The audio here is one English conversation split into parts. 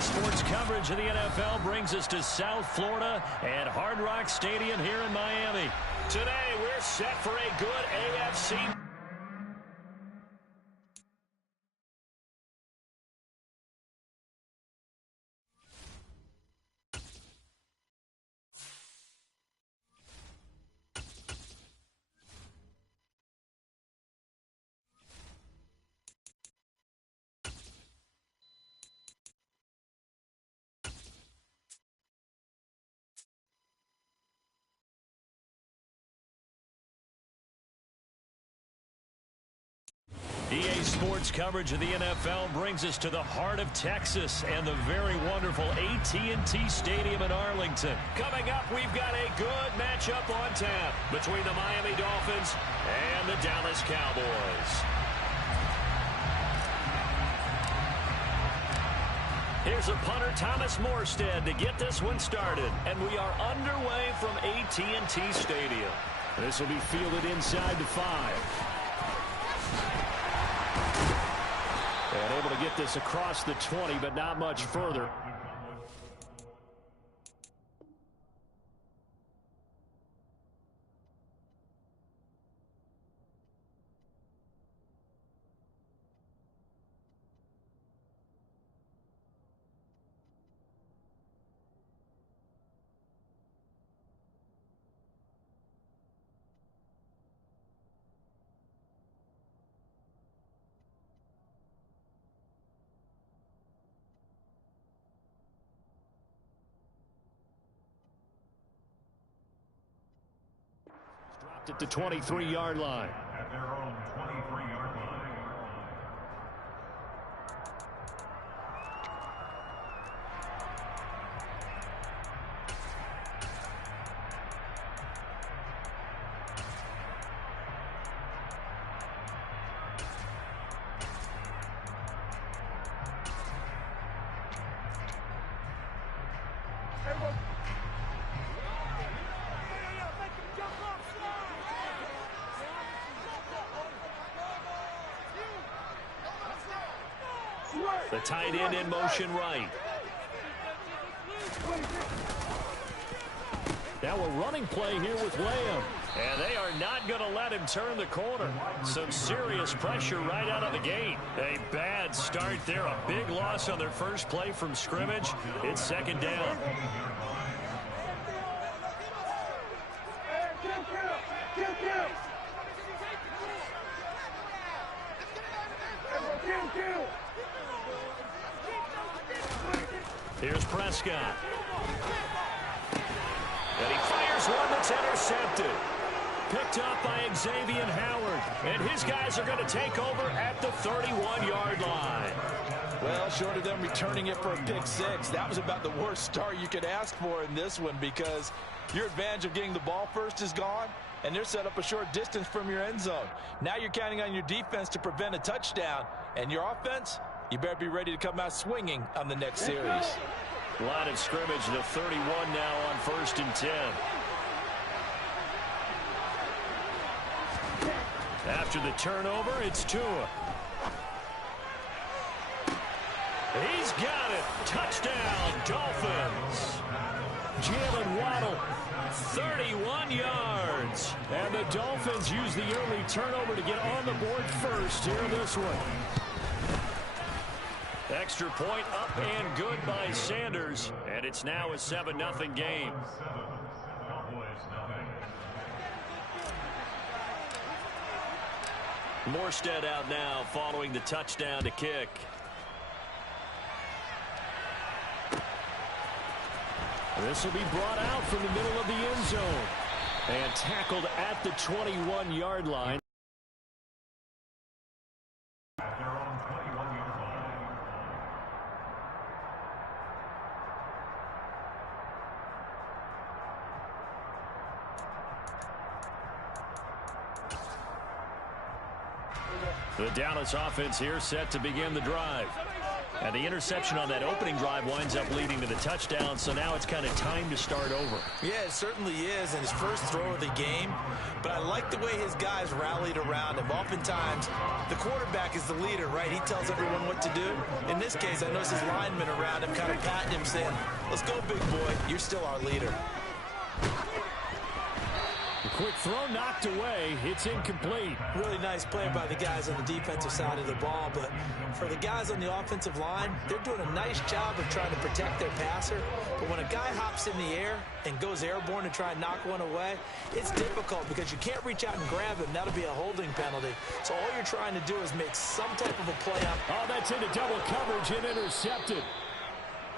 EA Sports coverage of the NFL brings us to South Florida and Hard Rock Stadium here in Miami. Today, we're set for a good AFC. EA Sports coverage of the NFL brings us to the heart of Texas and the very wonderful AT&T Stadium in Arlington. Coming up, we've got a good matchup on tap between the Miami Dolphins and the Dallas Cowboys. Here's a punter, Thomas Morstead, to get this one started. And we are underway from AT&T Stadium. This will be fielded inside the 5. And able to get this across the 20, but not much further. At the 23-yard line. At their own 23-yard line. The tight end in motion right. Now a running play here with Lamb. And they are not going to let him turn the corner. Some serious pressure right out of the gate. A bad start there. A big loss on their first play from scrimmage. It's second down. Here's Prescott. And he fires one that's intercepted. Picked up by Xavier Howard. And his guys are going to take over at the 31-yard line. Well, short of them returning it for a pick 6, that was about the worst start you could ask for in this one, because your advantage of getting the ball first is gone, and they're set up a short distance from your end zone. Now you're counting on your defense to prevent a touchdown, and your offense, you better be ready to come out swinging on the next series. Line of scrimmage, the 31 now on 1st and 10. After the turnover, it's Tua. He's got it. Touchdown, Dolphins. Jalen Waddle, 31 yards. And the Dolphins use the early turnover to get on the board first here in this one. Extra point up and good by Sanders. And it's now a 7-0 game. Morstead out now following the touchdown to kick. This will be brought out from the middle of the end zone. And tackled at the 21-yard line. The Dallas offense here set to begin the drive. And the interception on that opening drive winds up leading to the touchdown, so now it's kind of time to start over. Yeah, it certainly is, and his first throw of the game. But I like the way his guys rallied around him. Oftentimes, the quarterback is the leader, right? He tells everyone what to do. In this case, I noticed his linemen around him kind of patting him, saying, let's go, big boy. You're still our leader. The quick throw knocked away. It's incomplete. Really nice play by the guys on the defensive side of the ball, but for the guys on the offensive line, they're doing a nice job of trying to protect their passer. But when a guy hops in the air and goes airborne to try and knock one away, it's difficult because you can't reach out and grab him. That'll be a holding penalty. So all you're trying to do is make some type of a play on. Oh, that's into double coverage and intercepted.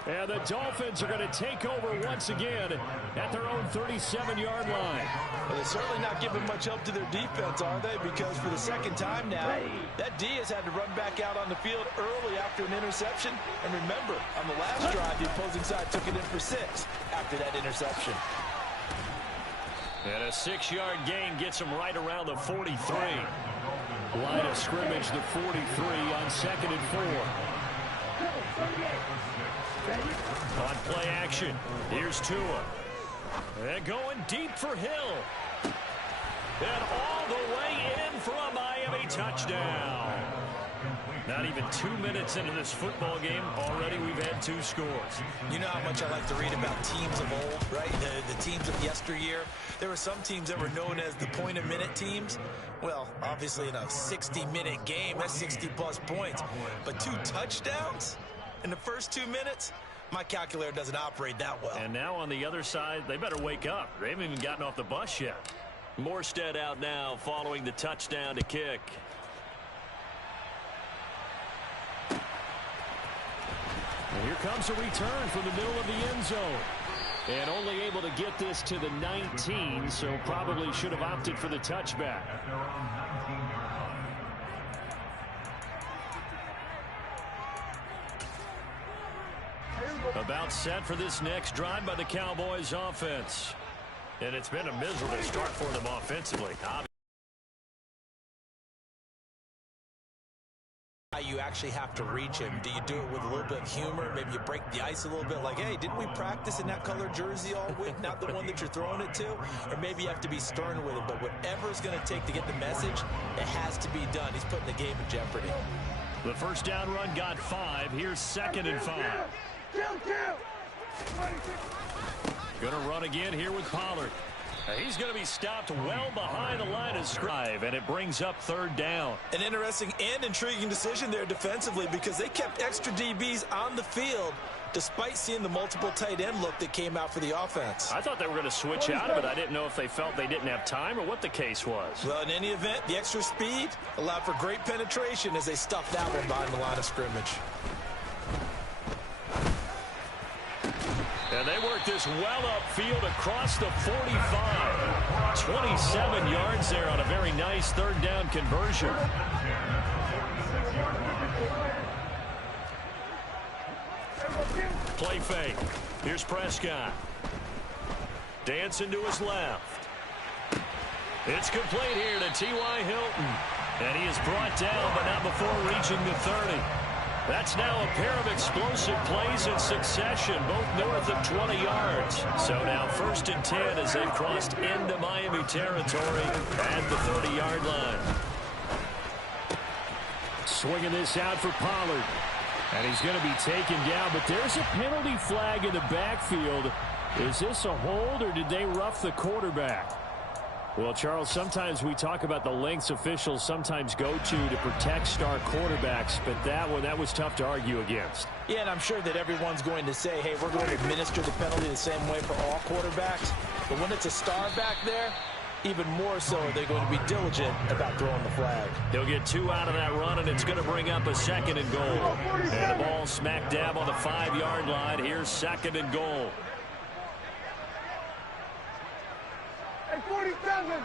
And the Dolphins are going to take over once again at their own 37-yard line. Well, they're certainly not giving much help to their defense, are they? Because for the second time now, that D has had to run back out on the field early after an interception. And remember, on the last drive, the opposing side took it in for 6 after that interception. And a 6-yard gain gets them right around the 43. Line of scrimmage, the 43 on 2nd and 4. On play action, here's Tua. And going deep for Hill. And all the way in for a Miami touchdown. Not even 2 minutes into this football game, already we've had 2 scores. You know how much I like to read about teams of old, right? The teams of yesteryear. There were some teams that were known as the point-a-minute teams. Well, obviously in a 60-minute game, that's 60-plus points. But 2 touchdowns in the first 2 minutes? My calculator doesn't operate that well. And now on the other side, they better wake up. They haven't even gotten off the bus yet. Morstead out now following the touchdown to kick. And here comes a return from the middle of the end zone. And only able to get this to the 19, so probably should have opted for the touchback. About set for this next drive by the Cowboys offense. And it's been a miserable start for them offensively. You actually have to reach him. Do you do it with a little bit of humor? Maybe you break the ice a little bit like, hey, didn't we practice in that color jersey all week? Not the one that you're throwing it to? Or maybe you have to be stern with him. But whatever it's going to take to get the message, it has to be done. He's putting the game in jeopardy. The first down run got 5. Here's 2nd and 5. Going to run again here with Pollard. He's going to be stopped well behind the line of scribe, and it brings up 3rd down. An interesting and intriguing decision there defensively because they kept extra DBs on the field despite seeing the multiple tight end look that came out for the offense. I thought they were going to switch out of it. I didn't know if they felt they didn't have time or what the case was. Well, in any event, the extra speed allowed for great penetration as they stuffed that one behind the line of scrimmage. And they work this well upfield across the 45. 27 yards there on a very nice 3rd down conversion. Play fake. Here's Prescott. Dancing to his left. It's complete here to T.Y. Hilton. And he is brought down, but not before reaching the 30. That's now a pair of explosive plays in succession, both north of 20 yards. So now 1st and 10 as they've crossed into Miami territory at the 30-yard line. Swinging this out for Pollard. And he's going to be taken down, but there's a penalty flag in the backfield. Is this a hold or did they rough the quarterback? Well, Charles, sometimes we talk about the lengths officials sometimes go to protect star quarterbacks, but that was tough to argue against. Yeah, and I'm sure that everyone's going to say, hey, we're going to administer the penalty the same way for all quarterbacks. But when it's a star back there, even more so are they going to be diligent about throwing the flag. They'll get 2 out of that run, and it's going to bring up a 2nd and goal. And the ball smack dab on the 5-yard line. Here's 2nd and goal. 47.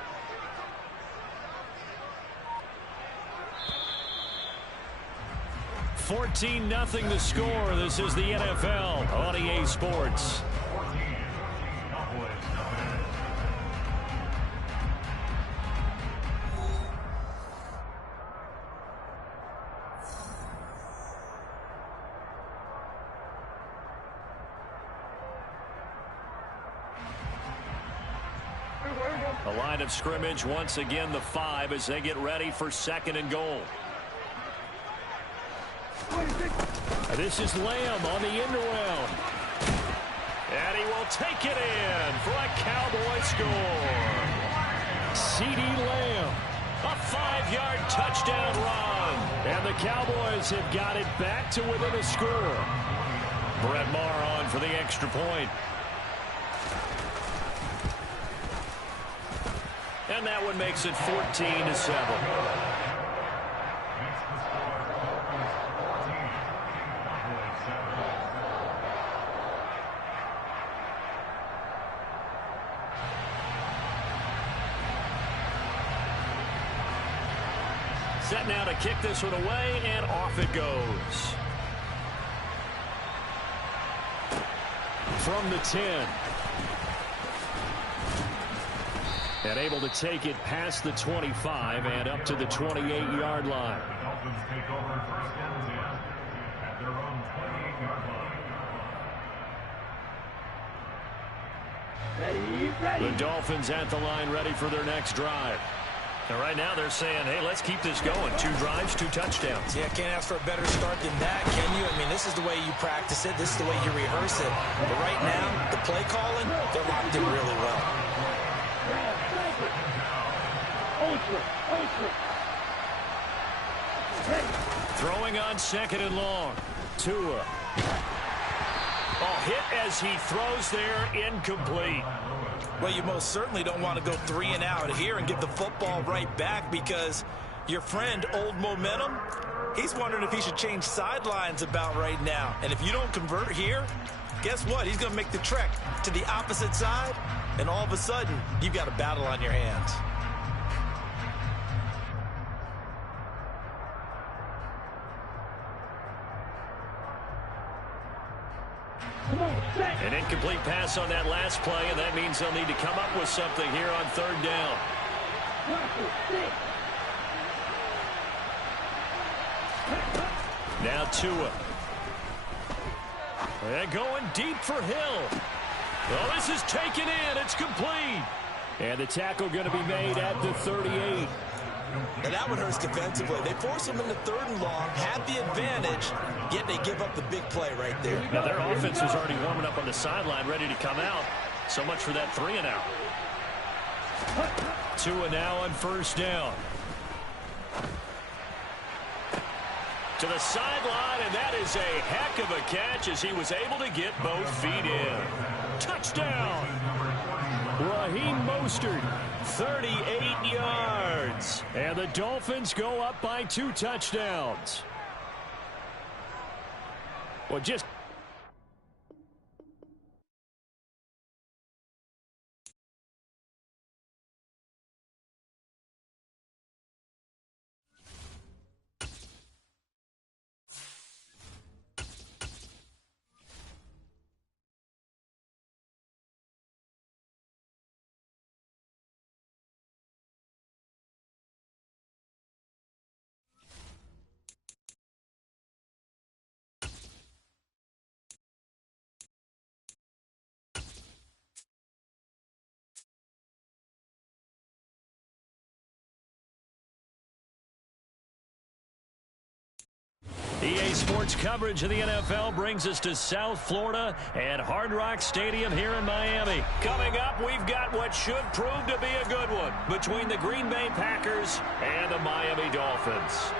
$14-0 the score. This is the NFL on EA Sports. The line of scrimmage once again the 5 as they get ready for 2nd and goal. This is Lamb on the end around. And he will take it in for a Cowboy score. C.D. Lamb, a 5-yard touchdown run. And the Cowboys have got it back to within a score. Brett Maher on for the extra point. And that one makes it 14-7. Set now to kick this one away, and off it goes. From the 10. And able to take it past the 25 and up to the 28-yard line. The Dolphins take over 1st and 10 at their own 28-yard line. The Dolphins at the line ready for their next drive. And right now they're saying, hey, let's keep this going. 2 drives, 2 touchdowns. Yeah, can't ask for a better start than that, can you? I mean, this is the way you practice it. This is the way you rehearse it. But right now, the play calling, they're locked in really well. Throwing on 2nd and long. Tua. Oh, hit as he throws there, incomplete. Well, you most certainly don't want to go 3 and out here and give the football right back, because your friend, Old Momentum, he's wondering if he should change sidelines about right now. And if you don't convert here, guess what? He's going to make the trek to the opposite side, and all of a sudden, you've got a battle on your hands. An incomplete pass on that last play, and that means they'll need to come up with something here on 3rd down. Now Tua. And going deep for Hill. Well, this is taken in. It's complete. And the tackle going to be made at the 38. And that one hurts defensively. They force him into 3rd and long, have the advantage, yet they give up the big play right there. Now their offense was already warming up on the sideline, ready to come out. So much for that 3 and out. Tua now on 1st down. To the sideline, and that is a heck of a catch as he was able to get both feet in. Touchdown! Raheem Mostert, 38 yards. And the Dolphins go up by 2 touchdowns. Well, just... EA Sports coverage of the NFL brings us to South Florida and Hard Rock Stadium here in Miami. Coming up, we've got what should prove to be a good one between the Green Bay Packers and the Miami Dolphins.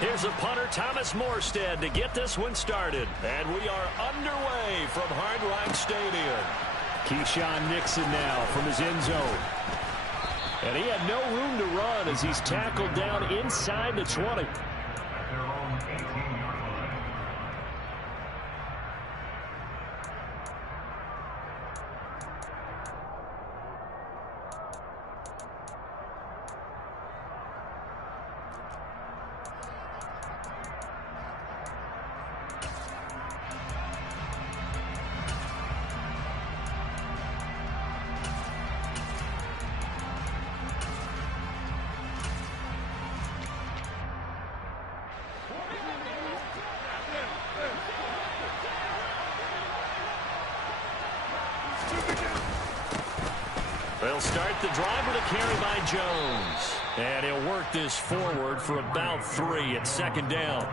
Here's a punter, Thomas Morstead, to get this one started. And we are underway from Hard Rock Stadium. Keyshawn Nixon now from his end zone. And he had no room to run as he's tackled down inside the 20. They'll start the drive with a carry by Jones. And he'll work this forward for about 3 at second down.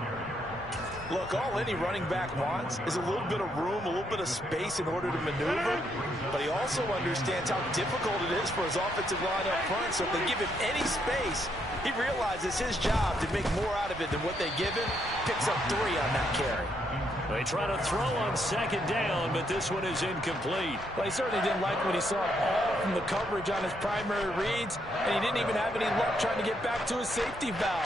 Look, all any running back wants is a little bit of room, a little bit of space in order to maneuver. But he also understands how difficult it is for his offensive line up front. So if they give him any space, he realizes his job to make more out of it than what they give him. Picks up 3 on that carry. They try to throw on second down, but this one is incomplete. Well, he certainly didn't like what he saw all from the coverage on his primary reads, and he didn't even have any luck trying to get back to his safety valve.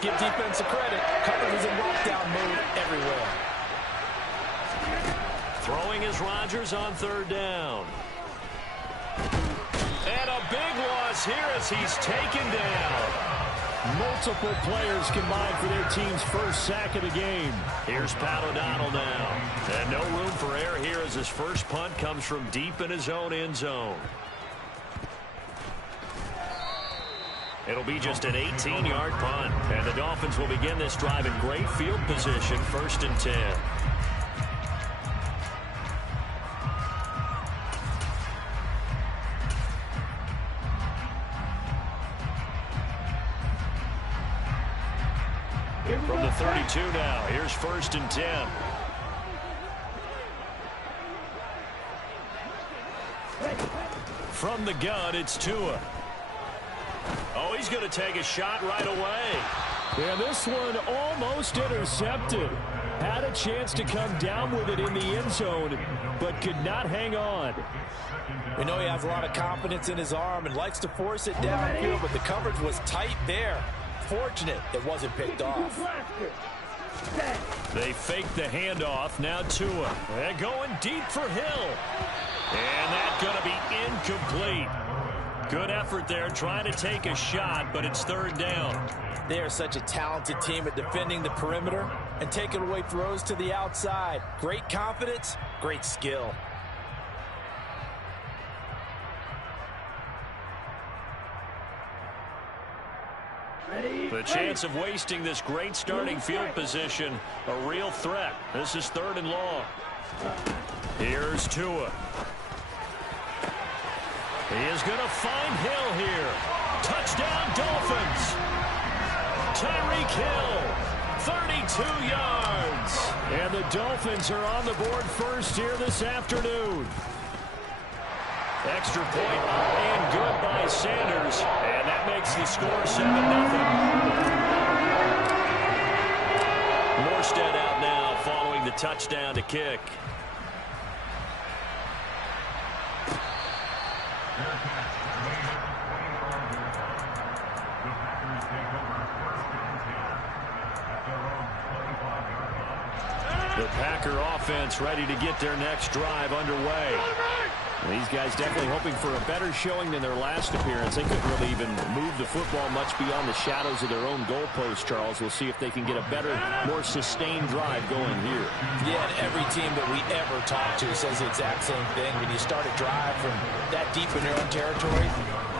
Give defense a credit. Coverage was in lockdown mode everywhere. Throwing is Rodgers on third down. And a big loss here as he's taken down. Multiple players combined for their team's first sack of the game. Here's Pat O'Donnell now. And no room for error here as his first punt comes from deep in his own end zone. It'll be just an 18-yard punt. And the Dolphins will begin this drive in great field position, 1st and 10. From the 32 now, here's 1st and 10. From the gun, it's Tua. Oh, he's going to take a shot right away. And this one almost intercepted. Had a chance to come down with it in the end zone, but could not hang on. We know he has a lot of confidence in his arm and likes to force it downfield, but the coverage was tight there. Fortunate it wasn't picked off. They fake the handoff. Now Tua. They're going deep for Hill. And that's going to be incomplete. Good effort there trying to take a shot, but it's 3rd down. They are such a talented team at defending the perimeter and taking away throws to the outside. Great confidence, great skill. The chance of wasting this great starting field position, a real threat. This is 3rd and long. Here's Tua. He is going to find Hill here. Touchdown, Dolphins. Tyreek Hill, 32 yards. And the Dolphins are on the board first here this afternoon. Extra point and good by Sanders. And that makes the score 7-0. Morstead out now following the touchdown to kick. The Packer offense ready to get their next drive underway. These guys definitely hoping for a better showing than their last appearance. They couldn't really even move the football much beyond the shadows of their own goalpost, Charles. We'll see if they can get a better, more sustained drive going here. Yeah, and every team that we ever talk to says the exact same thing. When you start a drive from that deep in your own territory,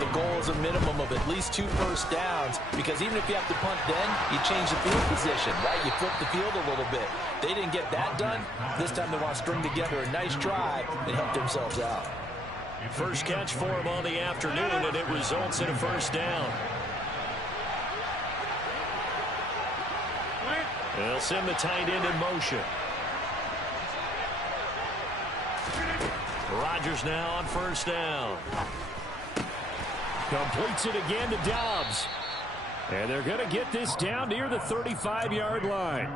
the goal is a minimum of at least 2 first downs, because even if you have to punt then, you change the field position, right? You flip the field a little bit. They didn't get that done. This time they want to string together a nice drive and help themselves out. First catch for him on the afternoon, and it results in a 1st down. They'll send the tight end in motion. Rodgers now on 1st down. Completes it again to Dobbs. And they're going to get this down near the 35-yard line.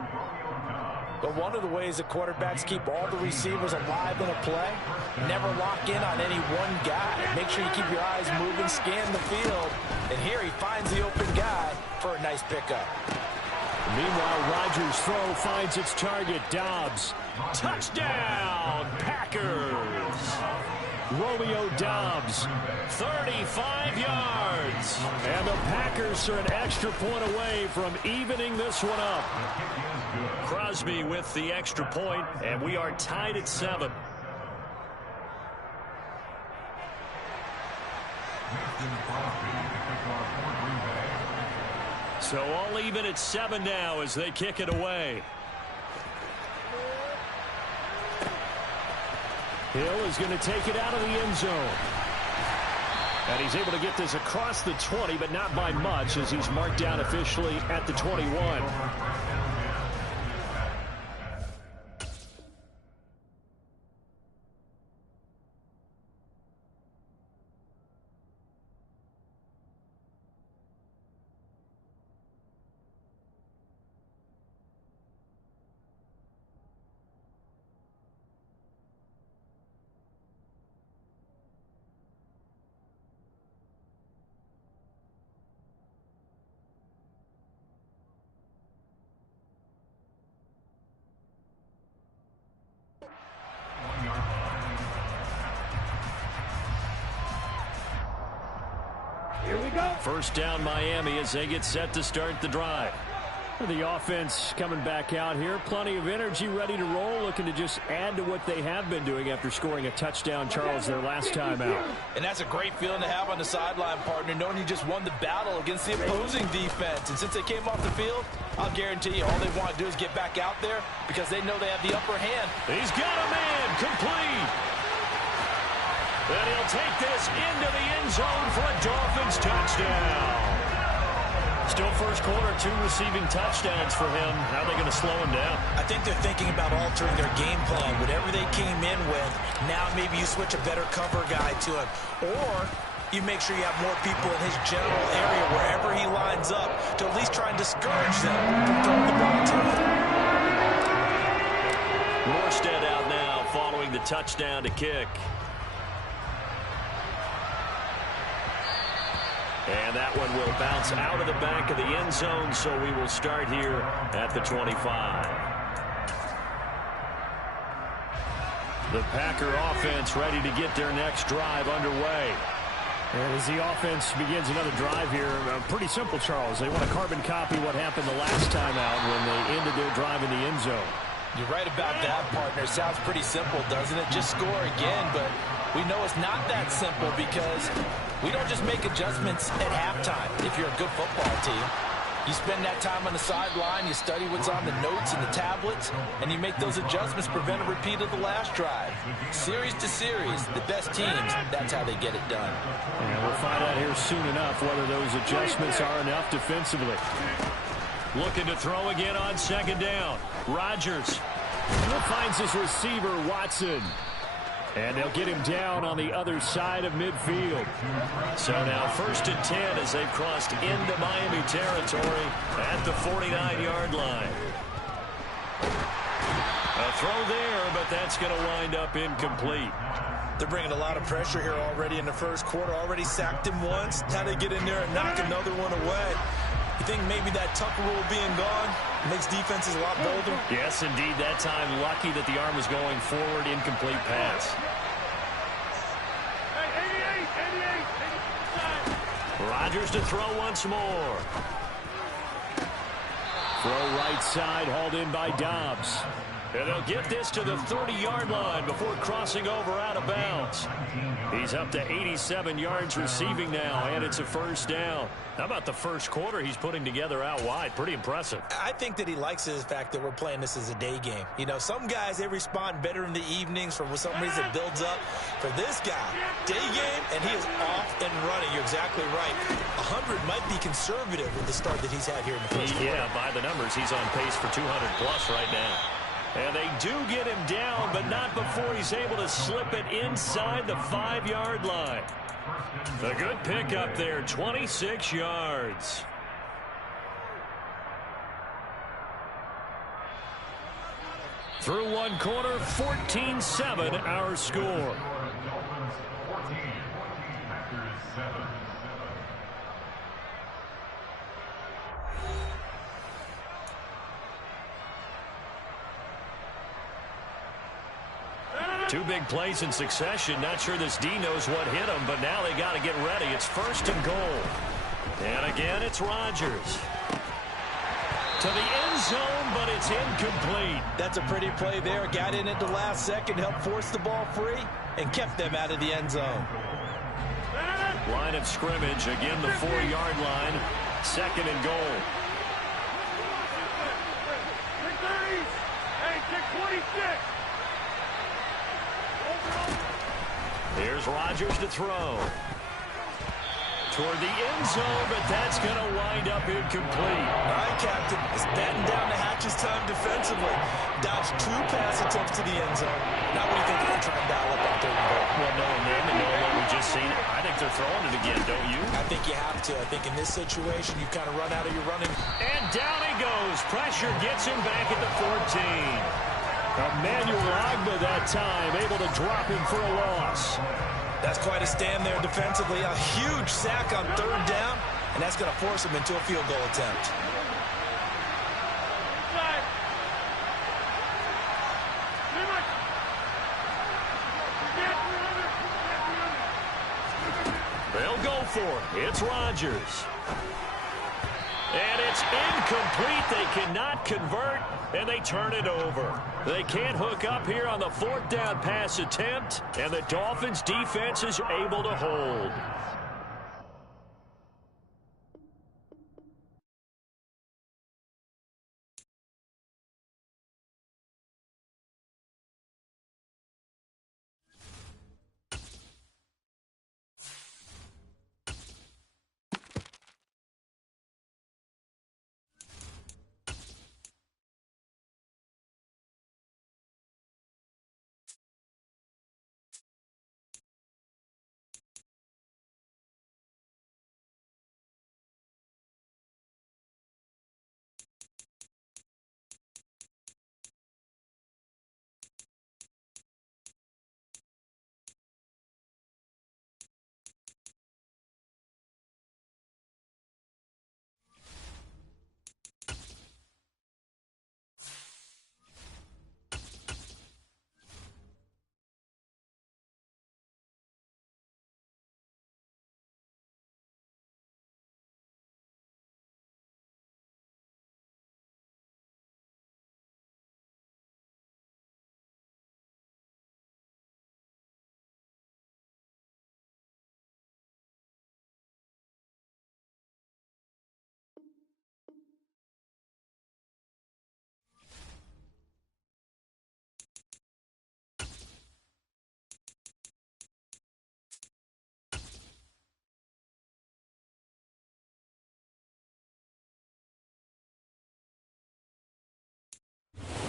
But one of the ways that quarterbacks keep all the receivers alive in a play, never lock in on any one guy. Make sure you keep your eyes moving, scan the field. And here he finds the open guy for a nice pickup. Meanwhile, Rodgers' throw finds its target, Dobbs. Touchdown, Packers! Romeo Dobbs, 35 yards. And the Packers are an extra point away from evening this one up. Crosby with the extra point, and we are tied at 7. So all even at 7 now as they kick it away. Hill is going to take it out of the end zone. And he's able to get this across the 20, but not by much, as he's marked down officially at the 21. Here we go. First down, Miami, as they get set to start the drive. The offense coming back out here. Plenty of energy, ready to roll, looking to just add to what they have been doing after scoring a touchdown, Charles, their last time out. And that's a great feeling to have on the sideline, partner, knowing you just won the battle against the opposing defense. And since they came off the field, I'll guarantee you all they want to do is get back out there because they know they have the upper hand. He's got a man, complete. And he'll take this into the end zone for a Dolphins touchdown. Still first quarter, 2 receiving touchdowns for him. How are they going to slow him down? I think they're thinking about altering their game plan. Whatever they came in with, now maybe you switch a better cover guy to him. Or you make sure you have more people in his general area wherever he lines up to at least try and discourage them from throwing the ball to him. Morstead out now following the touchdown to kick. And that one will bounce out of the back of the end zone, so we will start here at the 25. The Packer offense ready to get their next drive underway. And as the offense begins another drive here, pretty simple, Charles. They want to carbon copy what happened the last time out when they ended their drive in the end zone. You're right about that, partner. Sounds pretty simple, doesn't it? Just score again, but we know it's not that simple because we don't just make adjustments at halftime if you're a good football team. You spend that time on the sideline, you study what's on the notes and the tablets, and you make those adjustments, prevent a repeat of the last drive. Series to series, the best teams, that's how they get it done. And we'll find out here soon enough whether those adjustments are enough defensively. Looking to throw again on second down. Rodgers finds his receiver, Watson. And they'll get him down on the other side of midfield. So now 1st and 10 as they've crossed into Miami territory at the 49-yard line. A throw there, but that's going to wind up incomplete. They're bringing a lot of pressure here already in the first quarter. Already sacked him once. Now they get in there and knock another one away. You think maybe that Tucker rule being gone makes defenses a lot bolder? Yes, indeed. That time, lucky that the arm was going forward, incomplete pass. Rodgers to throw once more. Throw right side, hauled in by Dobbs. And they'll get this to the 30-yard line before crossing over out of bounds. He's up to 87 yards receiving now, and it's a first down. How about the first quarter he's putting together out wide? Pretty impressive. I think that he likes the fact that we're playing this as a day game. You know, some guys, they respond better in the evenings for some reason it builds up. For this guy, day game, and he is off and running. You're exactly right. 100 might be conservative with the start that he's had here in the first quarter. Yeah, by the numbers, he's on pace for 200-plus right now. And they do get him down, but not before he's able to slip it inside the 5-yard line. A good pickup there, 26 yards. Through one quarter, 14-7 our score. Dolphins 14, Packers 7. Two big plays in succession. Not sure this D knows what hit him, but now they got to get ready. It's 1st and goal. And again, it's Rodgers. To the end zone, but it's incomplete. That's a pretty play there. Got in at the last second, helped force the ball free, and kept them out of the end zone. Line of scrimmage, again the 4-yard line. 2nd and goal. Here's Rodgers to throw. Toward the end zone, but that's going to wind up incomplete. All right, Captain. It's batting down the hatches time defensively. Dodged 2 pass attempts to the end zone. Now what do you think they're going to try and dial up on 3rd and goal? Well, knowing them and knowing what we just seen, I think they're throwing it again, don't you? I think you have to. I think in this situation, you kind of run out of your running. And down he goes. Pressure gets him back at the 14. Emmanuel Agba that time, able to drop him for a loss. That's quite a stand there defensively. A huge sack on 3rd down, and that's going to force him into a field goal attempt. They'll go for it. It's Rodgers. And it's incomplete. They cannot convert, and they turn it over. They can't hook up here on the 4th down pass attempt, and the Dolphins' defense is able to hold.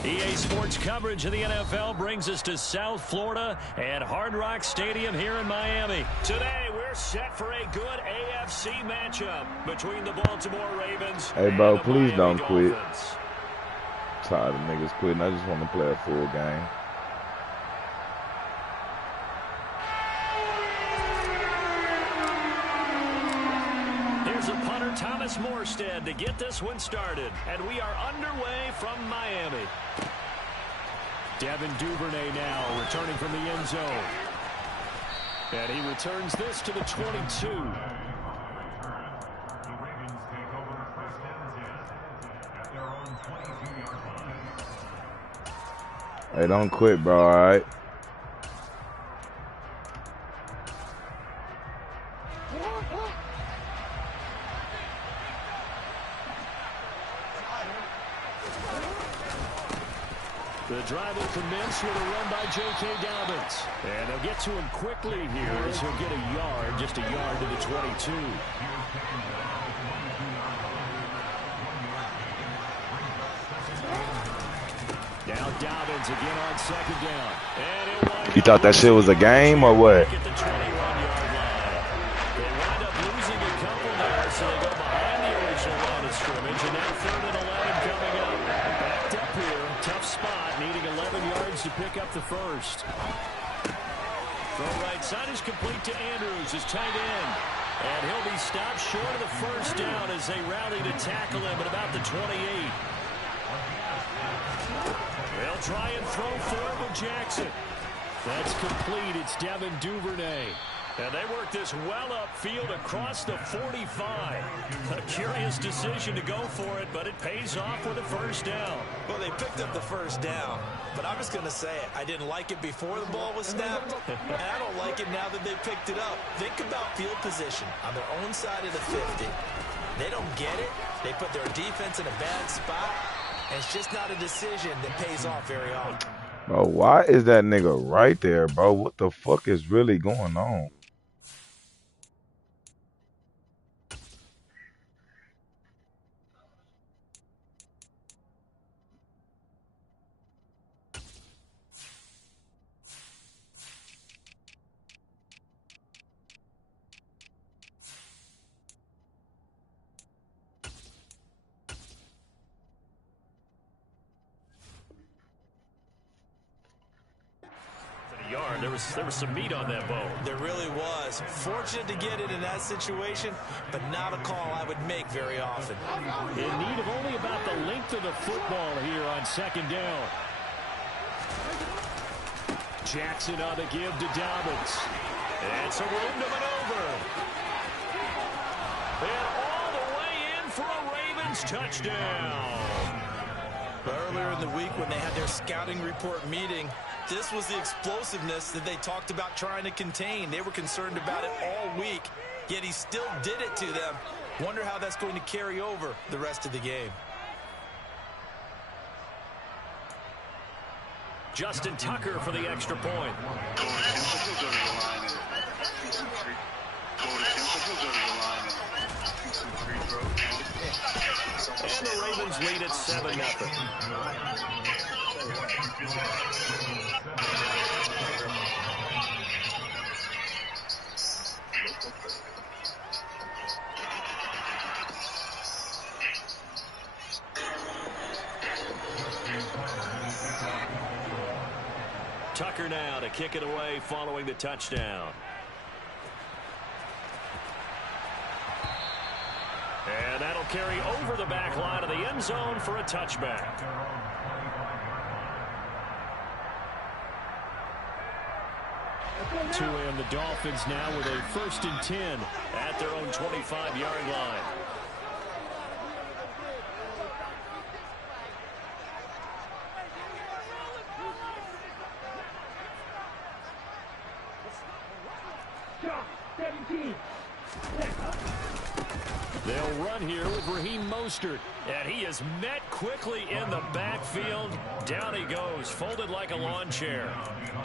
EA Sports coverage of the NFL brings us to South Florida at Hard Rock Stadium here in Miami. Today, we're set for a good AFC matchup between the Baltimore Ravens Hey, bro, and the please Miami don't quit. Dolphins. Tired of niggas quitting. I just want to play a full game. Here's a punter, Thomas Morstead, to get this one started. And we are underway from Miami. Devin Duvernay now returning from the end zone. And he returns this to the 22. The Ravens take over first and 10 at their own 22-yard line. Hey, don't quit, bro, all right? The drive will commence with a run by J.K. Dobbins. And they'll get to him quickly here as he'll get a yard, just a yard to the 22. Now Dobbins again on 2nd down. And You thought that shit was a game or what? at the 21-yard line. They wind up losing a couple there, so they go behind the original line of scrimmage. And now 3rd and 11 coming up. Backed up here, tough spot, needing 11 yards to pick up the first. Throw right side is complete to Andrews, his tight end. And he'll be stopped short of the first down as they rally to tackle him at about the 28. They'll try and throw forward with Jackson. That's complete. It's Devin Duvernay. And they work this well upfield across the 45. A curious decision to go for it, but it pays off with a first down. Well, they picked up the first down, but I'm just going to say it. I didn't like it before the ball was snapped, and I don't like it now that they picked it up. Think about field position on their own side of the 50. They don't get it. They put their defense in a bad spot, and it's just not a decision that pays off very often. Bro, why is that nigga right there, bro? What the fuck is really going on? There was some meat on that bone. There really was. Fortunate to get it in that situation, but not a call I would make very often. In need of only about the length of the football here on second down. Jackson on the give to Dobbins. And some room to maneuver. And all the way in for a Ravens touchdown. Earlier in the week when they had their scouting report meeting, this was the explosiveness that they talked about trying to contain. They were concerned about it all week, yet he still did it to them. Wonder how that's going to carry over the rest of the game. Justin Tucker for the extra point. And the Ravens lead at 7-0. Tucker now to kick it away following the touchdown. And that'll carry over the back line of the end zone for a touchback. And the Dolphins now with a 1st and 10 at their own 25-yard line. They'll run here with Raheem Mostert. And he is met quickly in the backfield. Down he goes, folded like a lawn chair.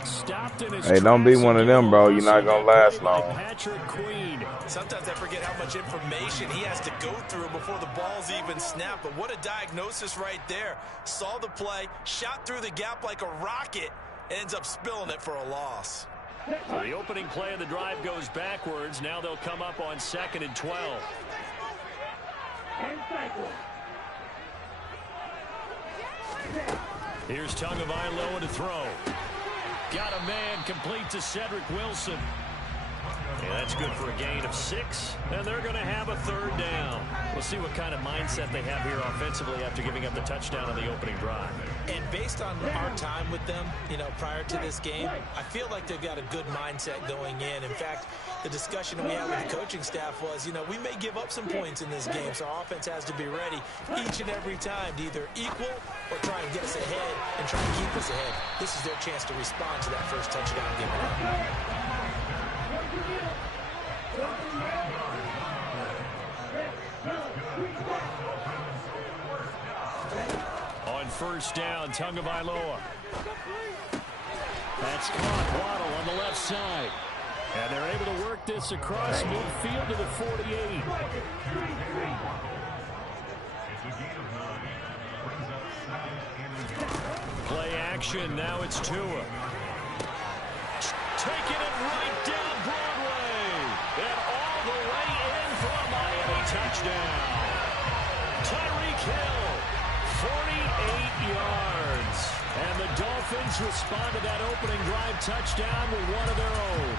Stopped in his Hey, don't be one of them, bro. You're not going to last long. Patrick Queen. Sometimes I forget how much information he has to go through before the ball's even snapped. But what a diagnosis right there. Saw the play, shot through the gap like a rocket, ends up spilling it for a loss. So the opening play of the drive goes backwards. Now they'll come up on 2nd and 12. Here's Tagovailoa to throw. Got a man, complete to Cedric Wilson. And that's good for a gain of 6, and they're going to have a 3rd down. We'll see what kind of mindset they have here offensively after giving up the touchdown on the opening drive. And based on our time with them, prior to this game, I feel like they've got a good mindset going in. In fact, the discussion we had with the coaching staff was, we may give up some points in this game, so our offense has to be ready each and every time to either equal or try and get us ahead and try and keep us ahead. This is their chance to respond to that first touchdown given up. On 1st down, Tagovailoa. That's caught. Waddle on the left side. And they're able to work this across midfield to the 48. Play action. Now it's Tua. Taking it right down Broadway. And all the way in for a Miami touchdown. Tyreek Hill, 48 yards. And the Dolphins respond to that opening drive touchdown with one of their own.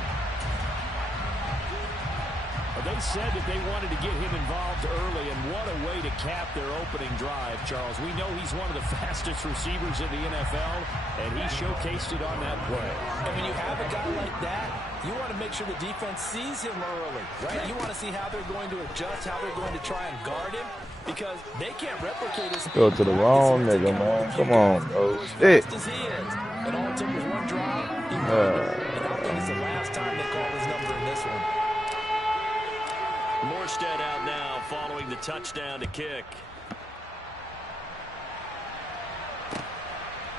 They said that they wanted to get him involved early, and what a way to cap their opening drive, Charles. We know he's one of the fastest receivers in the NFL, and he showcased it on that play. And when you have a guy like that, you want to make sure the defense sees him early, right? You want to see how they're going to adjust, how they're going to try and guard him, because they can't replicate his speed. Go to the wrong nigga, man. Come on, bro. Shit. And all it took was one drive. And I think it's the last time they call his number in this one. Morstead out now following the touchdown to kick.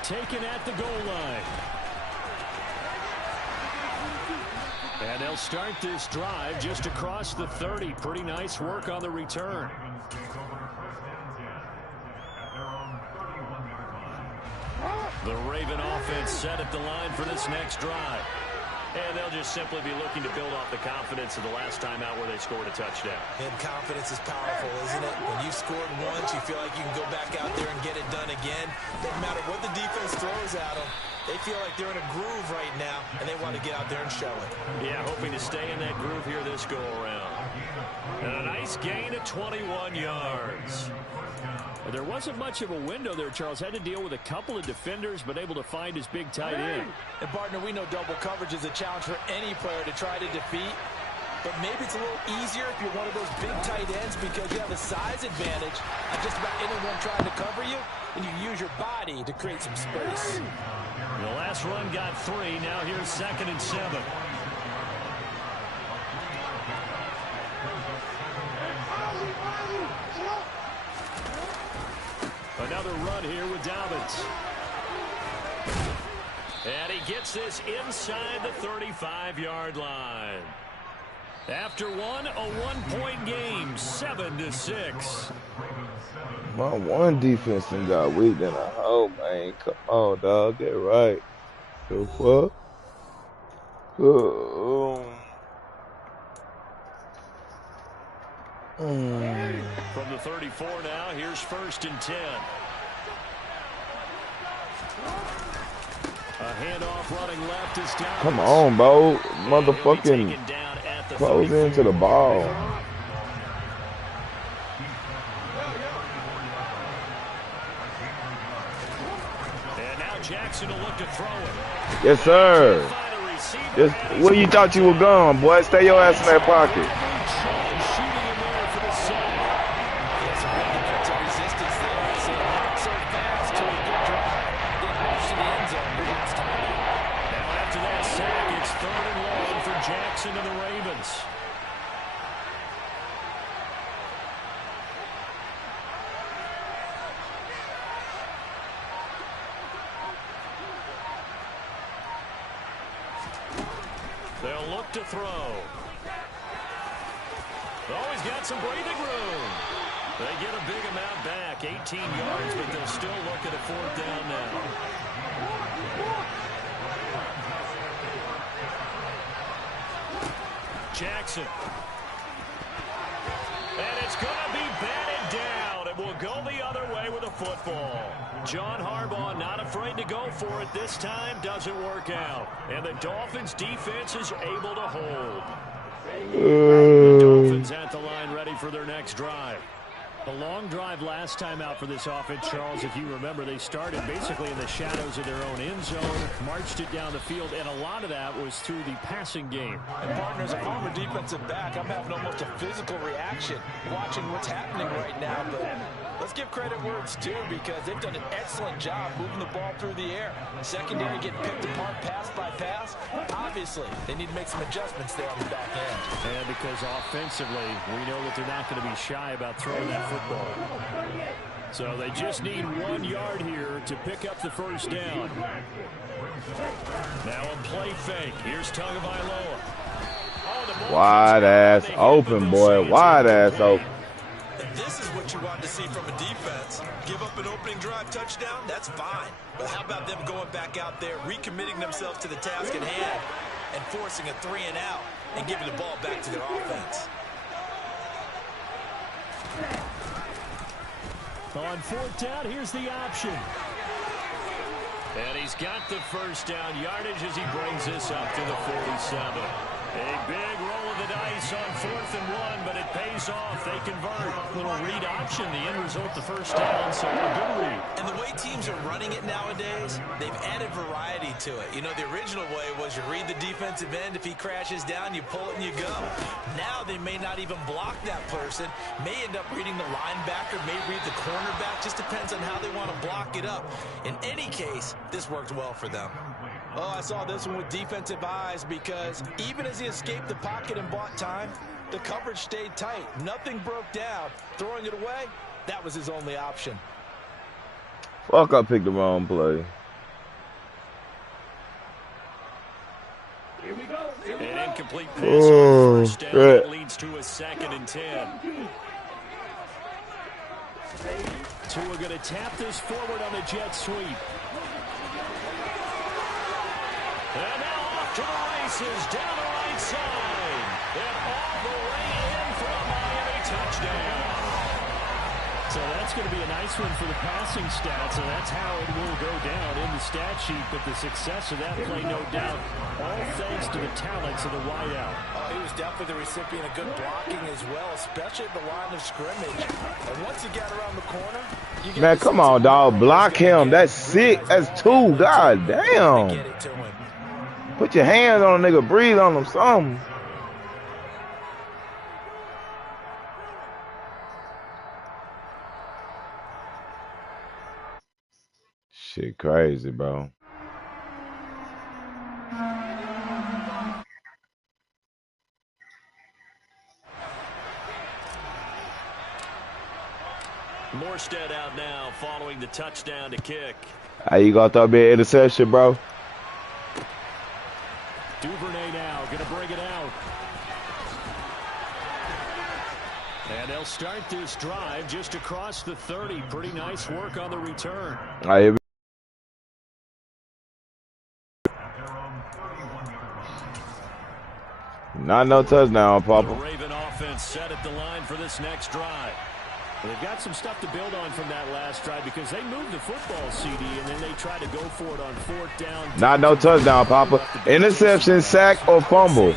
Taken at the goal line. And they'll start this drive just across the 30. Pretty nice work on the return. The Raven offense set at the line for this next drive. And they'll just simply be looking to build off the confidence of the last time out where they scored a touchdown. And confidence is powerful, isn't it? When you've scored once, you feel like you can go back out there and get it done again. Doesn't matter what the defense throws at them. They feel like they're in a groove right now, and they want to get out there and show it. Yeah, hoping to stay in that groove here this go-around. And a nice gain of 21 yards. There wasn't much of a window there, Charles. Had to deal with a couple of defenders, but able to find his big tight end. And, partner, we know double coverage is a challenge for any player to try to defeat. But maybe it's a little easier if you're one of those big tight ends because you have a size advantage on just about anyone trying to cover you, and you use your body to create some space. The last run got 3. Now here's 2nd and 7. Another run here with Dobbins. And he gets this inside the 35-yard line. After one, a one-point game, 7-6. My one defense done got weak in a hole, man. Come on, dog. Get right. The fuck? From the 34 now, here's 1st and 10. A handoff running left is down. Come on, bro. Motherfucking close into the ball. And now Jackson will look to throw it. Yes, sir. Just where you thought you were going, boy. Stay your ass in that pocket. Jackson and the Ravens. They'll look to throw. Oh, he's got some breathing room. They get a big amount back, 18 yards, but they'll still look at a 4th down now. Jackson. And it's going to be batted down. It will go the other way with a football. John Harbaugh not afraid to go for it this time. Doesn't work out. And the Dolphins defense is able to hold. The Dolphins at the line ready for their next drive. A long drive last time out for this offense, Charles. If you remember, they started basically in the shadows of their own end zone, marched it down the field, and a lot of that was through the passing game. And, partner, as a former defensive back, I'm having almost a physical reaction watching what's happening right now. But let's give credit where it's due because they've done an excellent job moving the ball through the air. Secondary getting picked apart pass by pass. Obviously, they need to make some adjustments there on the back end. And because offensively, we know that they're not going to be shy about throwing that football. So they just need 1 yard here to pick up the 1st down. Now a play fake. Here's Tagovailoa. Wide ass open, boy. Wide ass open. And this is what you want to see from a defense. Give up an opening drive touchdown, that's fine. But how about them going back out there, recommitting themselves to the task at hand, and forcing a 3 and out, and giving the ball back to their offense. On 4th down, here's the option. And he's got the 1st down yardage as he brings this up to the 47. A big roll of the dice on 4th and 1, but it pays off. They convert. Little read option, the end result, the 1st down, so a good read. And the way teams are running it nowadays, they've added variety to it. You know, the original way was you read the defensive end. If he crashes down, you pull it and you go. Now they may not even block that person, may end up reading the linebacker, may read the cornerback. Just depends on how they want to block it up. In any case, this worked well for them. Oh, I saw this one with defensive eyes because even as he escaped the pocket and bought time, the coverage stayed tight. Nothing broke down. Throwing it away, that was his only option. Fuck, I picked the wrong play. Here we go. An incomplete pass on 1st down that leads to a 2nd and 10. Tua going to tap this forward on the jet sweep. And now off to the races, down the right side. And all the way in for a Miami touchdown. So that's going to be a nice one for the passing stats, and that's how it will go down in the stat sheet. But the success of that play, no doubt, all thanks to the talents of the wideout. He was definitely the recipient of good blocking as well, especially at the line of scrimmage. And once he got around the corner, man, come on, dog. Block him. That's 6. That's 2. God damn. Put your hands on a nigga. Breathe on him. Something. Shit crazy, bro. Morstead out now following the touchdown to kick. Hey, you gonna throw me an interception, bro? Duvernay now gonna bring it out. And they'll start this drive just across the 30. Pretty nice work on the return. All right, here we not no touchdown, Papa. The Raven offense set at the line for this next drive. Well, they've got some stuff to build on from that last drive because they moved the football, CD, and then they tried to go for it on 4th down. Not no touchdown, Papa. Interception, sack, or fumble.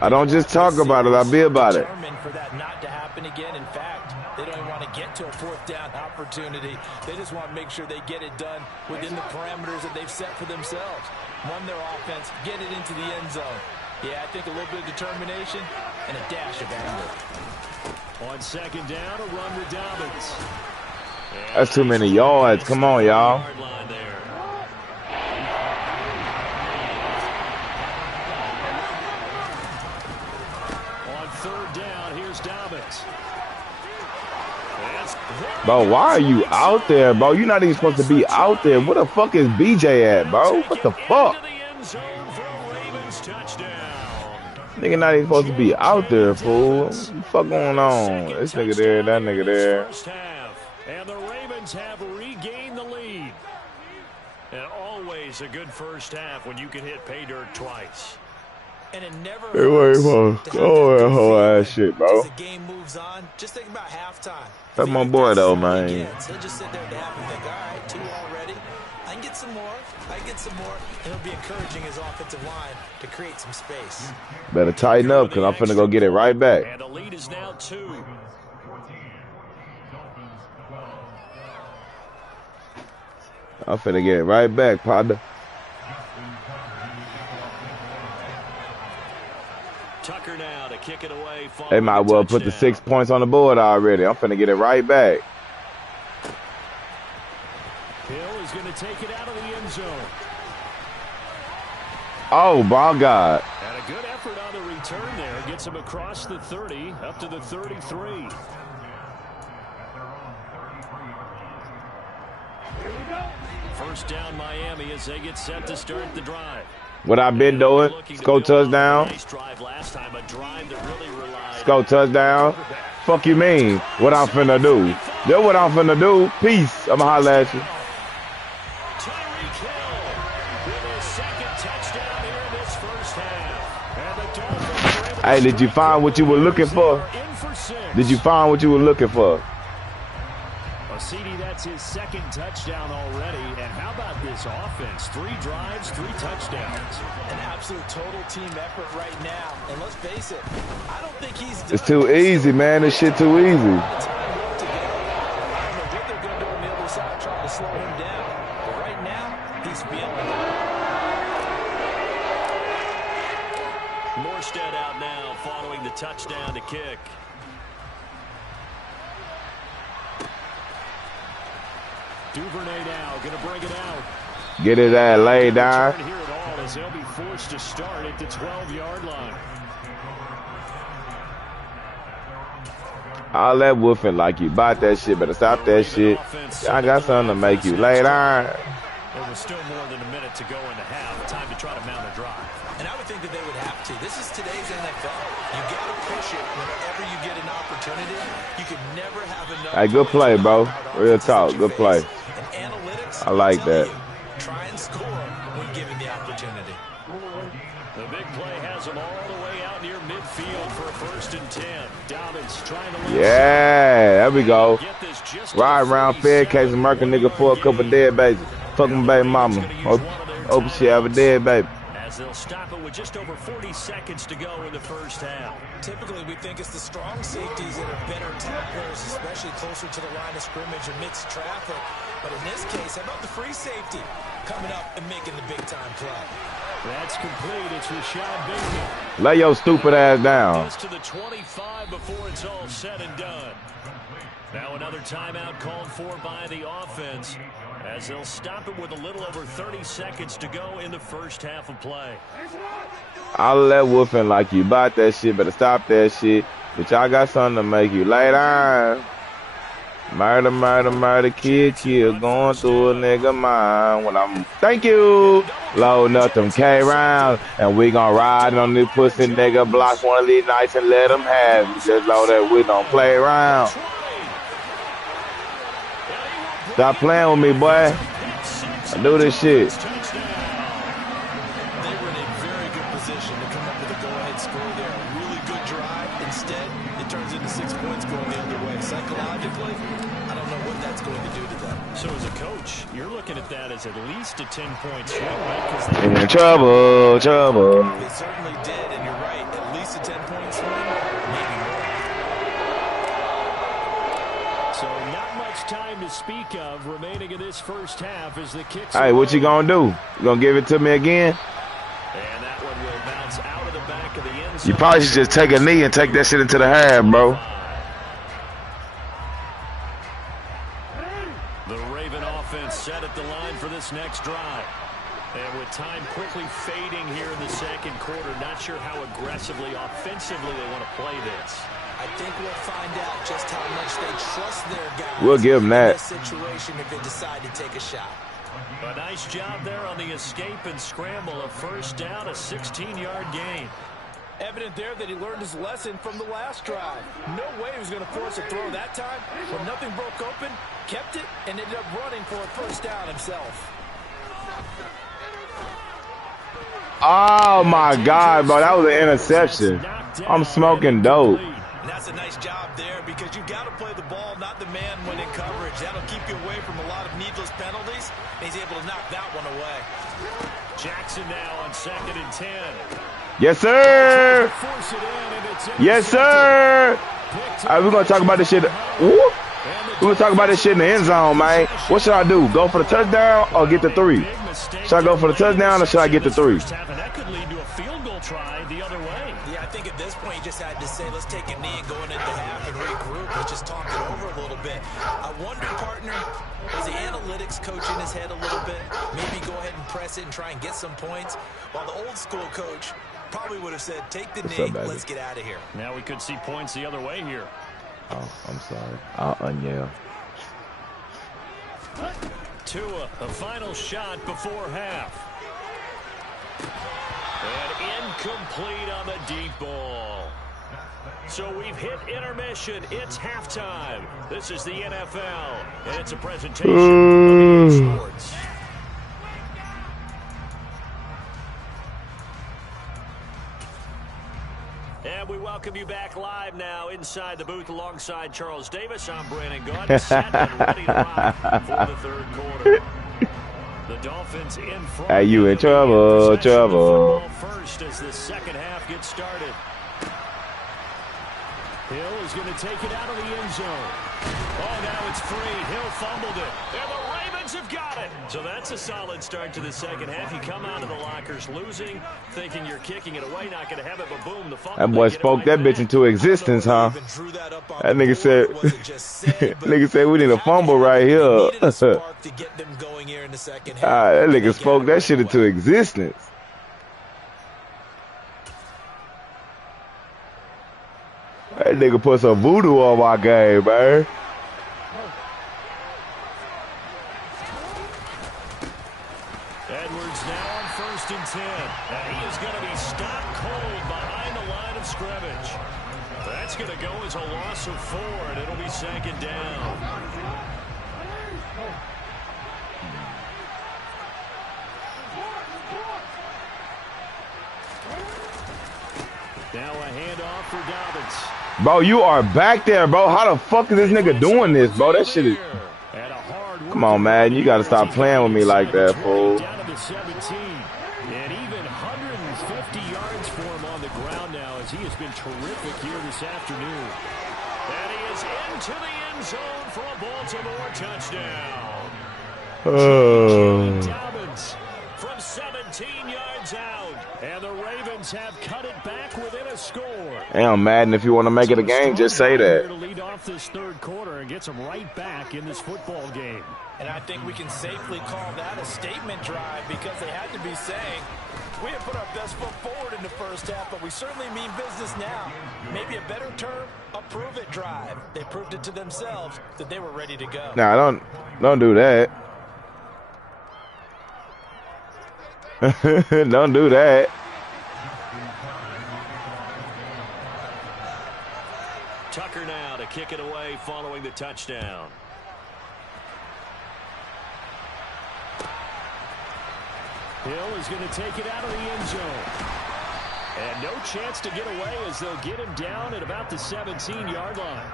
I don't just talk about it. I be about it. For that not to happen again. In fact, they don't even want to get to a 4th down opportunity. They just want to make sure they get it done within the parameters that they've set for themselves. Run their offense, get it into the end zone. Yeah, I think a little bit of determination and a dash of anger. On 2nd down, a run with Dobbins. That's too many yards. Come on, y'all. On 3rd down, here's Dobbins. Bro, why are you out there, bro? You're not even supposed to be out there. Where the fuck is BJ at, bro? What the fuck? Nigga not even supposed to be out there, fool. What the fuck going on? This nigga there, that nigga there. And the Ravens have regained the lead. And always a good first half when you can hit pay dirt twice. And it never hey, wait, bro. Oh, that whole ass shit, bro. As the game moves on, just think about halftime. That's my boy, though, man. He'll just sit there and think, all right, 2 already. I can get some more. I can get some more. And he'll be encouraging his offensive line to create some space. Better tighten up, because I'm finna go get it right back. And the lead is now 2. I'm finna get it right back, partner. Tucker now to kick it away. They might well put the 6 points on the board already. I'm finna get it right back. Hill is going to take it out of the end zone. Oh, my God. And a good effort on the return there. Gets him across the 30, up to the 33. First down Miami as they get set to start the drive. What I've been doing, score touchdown. Score touchdown. Fuck you mean? What I'm finna do? That's what I'm finna do. Peace. I'ma holler at you. Hey, did you find what you were looking for? Did you find what you were looking for? CD, that's his 2nd touchdown already. And how about this offense? 3 drives, 3 touchdowns. An absolute total team effort right now. And let's face it, I don't think he's done. It's too easy, man. This shit too easy. I don't know what they're going to do on the other side trying to slow him down. But right now, he's feeling it. Morstead out now following the touchdown to kick. Duvernay now going to bring it out. Get his ass laid down. Here at all as they'll be forced to start at the 12-yard line. All that woofing like you bought that shit. Better stop that shit. I got something to make you lay down. There was still more than a minute to go in the half. Time to try to mount a drive. And I would think that they would have to. This is today's NFL. You got to push it whenever you get an opportunity. You can never have enough. Hey, good play, bro. Real talk. Good play. I like that. Try and score when given the opportunity. The big play has him all the way out near midfield for a 1st and 10. Dobbins trying to Yeah, there we go. Ride around fair case and murk a nigga for a couple dead babies. Fuck my baby mama. Hope she have a dead baby. As they'll stop it with just over 40 seconds to go in the first half. Typically, we think it's the strong safeties that are better tacklers, especially closer to the line of scrimmage amidst traffic. But in this case, how about the free safety coming up and making the big-time play? That's complete. It's Rashad Bateman. Lay your stupid ass down. To the 25 before it's all said and done. Now another timeout called for by the offense, as they'll stop it with a little over 30 seconds to go in the first half of play. I'll let Wolfen like you bought that shit, better stop that shit. But y'all got something to make you lay down. Murder, murder, murder, kill, going through a nigga mind. When I'm, thank you. Loading up them K rounds, and we gon' ride on this pussy nigga blocks one of these nights and let them have it. Just know that we don't play around. Stop playing with me, boy. I do this shit. They were in a very good position to come up with a go-ahead score there. A really good drive. Instead, it turns into 6 points going the other way. Psychologically, I don't know what that's going to do to them. So as a coach, you're looking at that as at least a 10-point swing, right? In trouble. They certainly did, and you're right. At least a 10-point swing, maybe more. So not much time to speak of remaining in this first half as the kicks. Hey, what you gonna do? You gonna give it to me again? And that one will bounce out of the back of the end zone. You probably should just take a knee and take that shit into the half, bro. The Raven offense set at the line for this next drive. And with time quickly fading here in the second quarter, not sure how aggressively, offensively they want to play this. I think we'll find out just how much they trust their guys. We'll give them that. In this situation if they decide to take a shot. A nice job there on the escape and scramble. A first down, a 16-yard gain. Evident there that he learned his lesson from the last drive. No way he was going to force a throw that time. When nothing broke open, kept it, and ended up running for a first down himself. Oh, my God, bro. That was an interception. I'm smoking dope. And that's a nice job there because you've got to play the ball, not the man when in coverage. That'll keep you away from a lot of needless penalties, and he's able to knock that one away. Jackson now on 2nd and 10. Yes, sir. Yes, sir. All right, we're going to talk about this shit. We're going to talk about this shit in the end zone, man. What should I do? Go for the touchdown or get the 3? Should I go for the touchdown or should I get the 3? That could lead to a field goal try the other way. Yeah, I think at this point you just had to say, let's take a knee and go into the half and regroup. Let's just talk it over a little bit. I wonder, partner, was the analytics coaching his head a little bit? Maybe go ahead and press it and try and get some points. While the old school coach probably would have said, take the knee, let's get out of here. Now we could see points the other way here. Oh, I'm sorry. I'll unyell. Tua, a final shot before half. And incomplete on the deep ball. So we've hit intermission. It's halftime. This is the NFL, and it's a presentation of EA Sports. And we welcome you back live now inside the booth alongside Charles Davis. I'm Brandon Gaunt, set and ready to rock for the third quarter. The Dolphins in front. Hey, you in trouble, trouble. First as the second half gets started. Hill is going to take it out of the end zone. Oh, now it's free. Hill fumbled it. And the Ravens have got it. So that's a solid start to the second half. You come out of the lockers losing, thinking you're kicking it away, not going to have it, but boom, the fumble. That boy spoke that bitch into existence, huh? That nigga said, nigga said we need a fumble right here. That nigga spoke that shit into existence. That nigga put some voodoo on my game, man. Edwards now on 1st and 10. And he is going to be stopped cold behind the line of scrimmage. That's going to go as a loss of 4, and it'll be 2nd down. Now a handoff for Dobbins. Bro, you are back there, bro. How the fuck is this nigga doing this, bro? That shit is... Come on, man. You got to stop playing with me like that, fool. Down to the 17. And even 150 yards for him on the ground now as he has been terrific here this afternoon. And he is into the end zone for a Baltimore touchdown. Dobbins from 17 yards out. And the Ravens have cut it back within a score. Damn, Madden, if you want to make it a game, just say that. To lead off this third quarter and gets them right back in this football game. And I think we can safely call that a statement drive because they had to be saying, we have put our best foot forward in the first half, but we certainly mean business now. Maybe a better term, a prove-it drive. They proved it to themselves that they were ready to go. Nah, don't do that. Don't do that. Tucker now to kick it away following the touchdown. Hill is going to take it out of the end zone. And no chance to get away as they'll get him down at about the 17-yard line.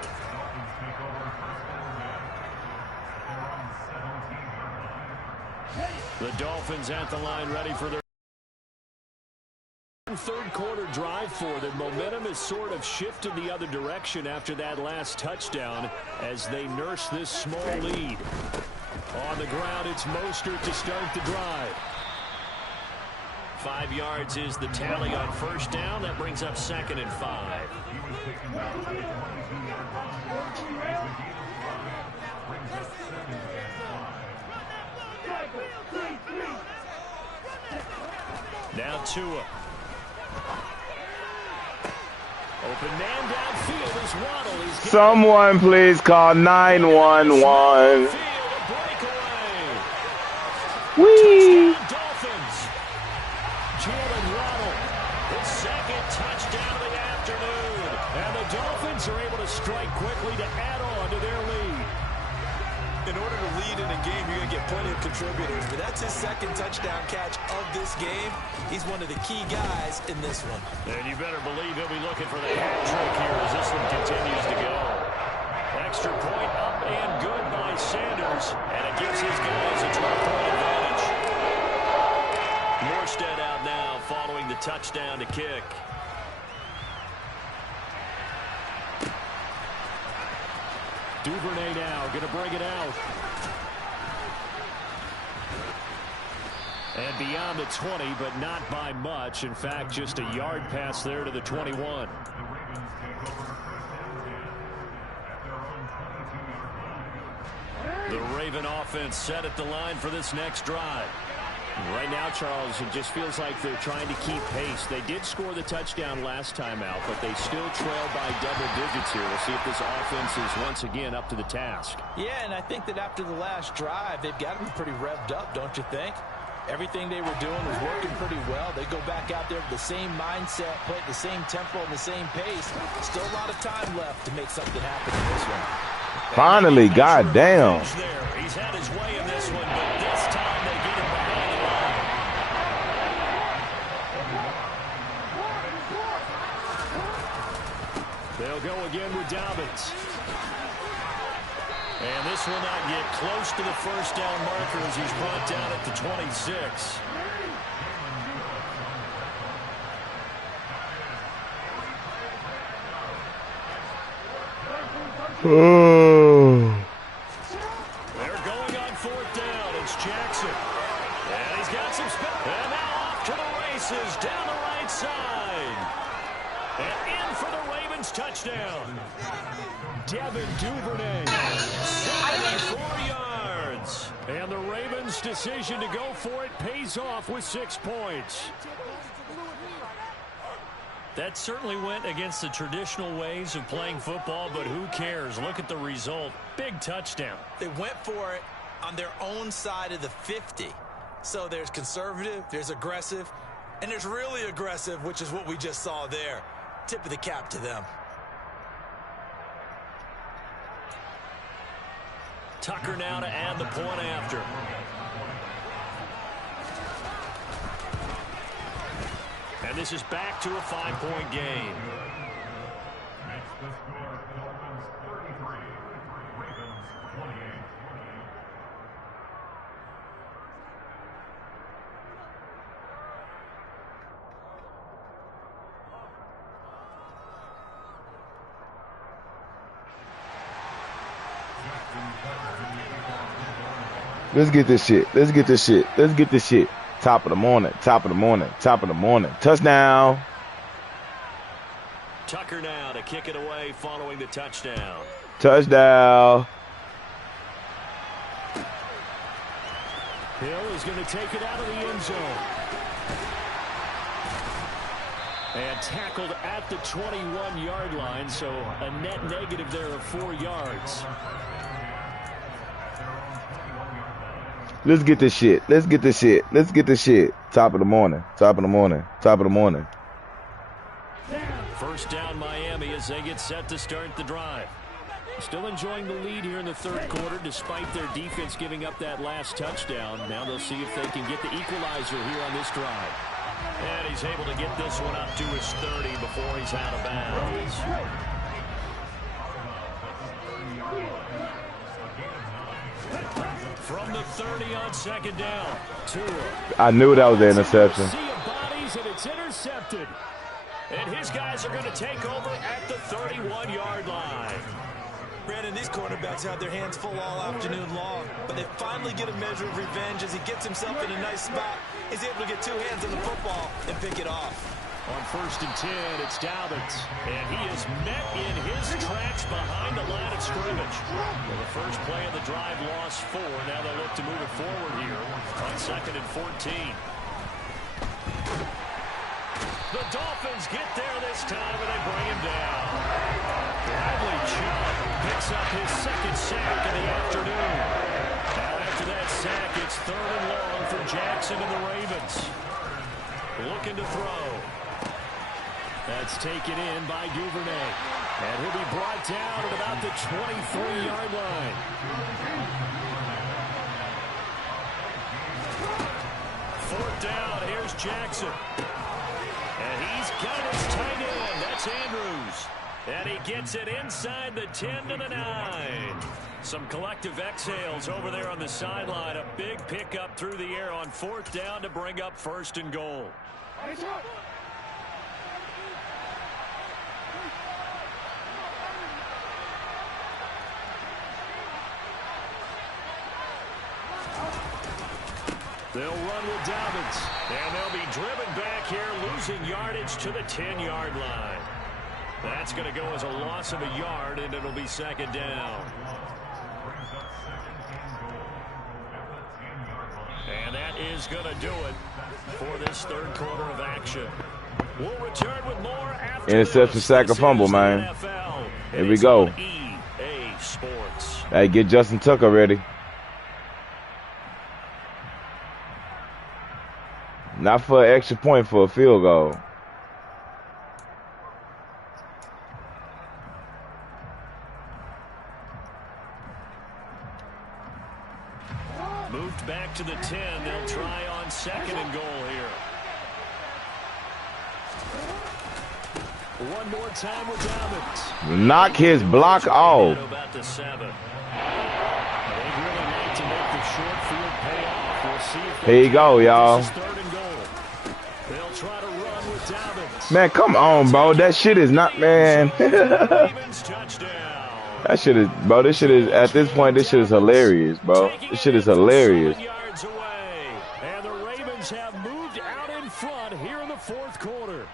The Dolphins at the line ready for their third quarter drive for them. Momentum has sort of shifted the other direction after that last touchdown as they nurse this small lead. On the ground, it's Mostert to start the drive. 5 yards is the tally on first down. That brings up 2nd and 5. Now Tua. Open man downfield is Waddle. Someone please call 911. Whee! Dolphins. Jalen Waddle, his 2nd touchdown of the afternoon. And the Dolphins are able to strike quickly to add on to their lead. In order to lead in a game, you're going to get plenty of contributors. But that's his 2nd touchdown catch of this game. He's one of the key guys in this one. And you better believe he'll be looking for the hat trick here as this one continues to go. Extra point up and good by Sanders. And it gives his guys a 12-point advantage. Morstead out now following the touchdown to kick. Duvernay now going to bring it out. And beyond the 20, but not by much. In fact, just a yard pass there to the 21. The Raven offense set at the line for this next drive. Right now, Charles, it just feels like they're trying to keep pace. They did score the touchdown last time out, but they still trail by double digits here. We'll see if this offense is once again up to the task. Yeah, and I think that after the last drive, they've got to be pretty revved up, don't you think? Everything they were doing was working pretty well. They go back out there with the same mindset, play at the same tempo and the same pace. Still a lot of time left to make something happen in this one. Finally, goddamn. He's had his way in this one, but this time they get him behind the line. They'll go again with Dobbins. And this will not get close to the first down marker as he's brought down at the 26. They're going on 4th down. It's Jackson. And he's got some speed. And now off to the races down the right side. And in for the Ravens touchdown. Devin Duvernay. 74 yards. And the Ravens' decision to go for it pays off with 6 points. That certainly went against the traditional ways of playing football, but who cares? Look at the result. Big touchdown. They went for it on their own side of the 50. So there's conservative, there's aggressive, and there's really aggressive, which is what we just saw there. Tip of the cap to them. Tucker now to add the point after. And this is back to a 5-point game. Makes the score Dolphins 33, Ravens 28. Let's get this shit. Let's get this shit. Let's get this shit. Top of the morning. Top of the morning. Top of the morning. Touchdown. Tucker now to kick it away following the touchdown. Touchdown. Hill is going to take it out of the end zone. And tackled at the 21-yard line, so a net negative there of 4 yards. Let's get this shit. Let's get this shit. Let's get this shit. Top of the morning. Top of the morning. Top of the morning. First down Miami as they get set to start the drive. Still enjoying the lead here in the third quarter despite their defense giving up that last touchdown. Now they'll see if they can get the equalizer here on this drive. And he's able to get this one up to his 30 before he's out of bounds. From the 30 on second down. I knew that was the interception. Sea of bodies and it's intercepted. And his guys are going to take over at the 31-yard line. Brandon, these quarterbacks have their hands full all afternoon long, but they finally get a measure of revenge as he gets himself in a nice spot. He's able to get 2 hands on the football and pick it off. On 1st and 10, it's Dobbins, and he is met in his tracks behind the line of scrimmage. Well, the first play of the drive lost 4. Now they'll look to move it forward here on 2nd and 14. The Dolphins get there this time, and they bring him down. Bradley Chubb picks up his 2nd sack of the afternoon. Now after that sack, it's 3rd and long for Jackson and the Ravens. Looking to throw. That's taken in by Duvernay. And he'll be brought down at about the 23-yard line. Fourth down, here's Jackson. And he's got his tight end. That's Andrews. And he gets it inside the 10 to the 9. Some collective exhales over there on the sideline. A big pickup through the air on 4th down to bring up 1st and goal. They'll run with Dobbins, and they'll be driven back here, losing yardage to the 10-yard line. That's going to go as a loss of a yard, and it'll be 2nd down. And that is going to do it for this third quarter of action. We'll return with more after interception, sack, or fumble, man. Here we go. EA Sports. Hey, get Justin Tucker ready. Not for an extra point, for a field goal. Moved back to the 10. They'll try on 2nd and goal here. One more time with Dobbins. Knock his block off. About the 7. They'd really like to make the short field pay off. We'll see if here you go, y'all. this is 3rd and goal. They'll try to run with Dobbins. Man, come on, bro. That shit is not, man. Ravens touchdown. That shit is, bro. This shit is, at this point, this shit is hilarious, bro. This shit is hilarious. 7 yards away. And the Ravens have moved out in front here in the 4th quarter.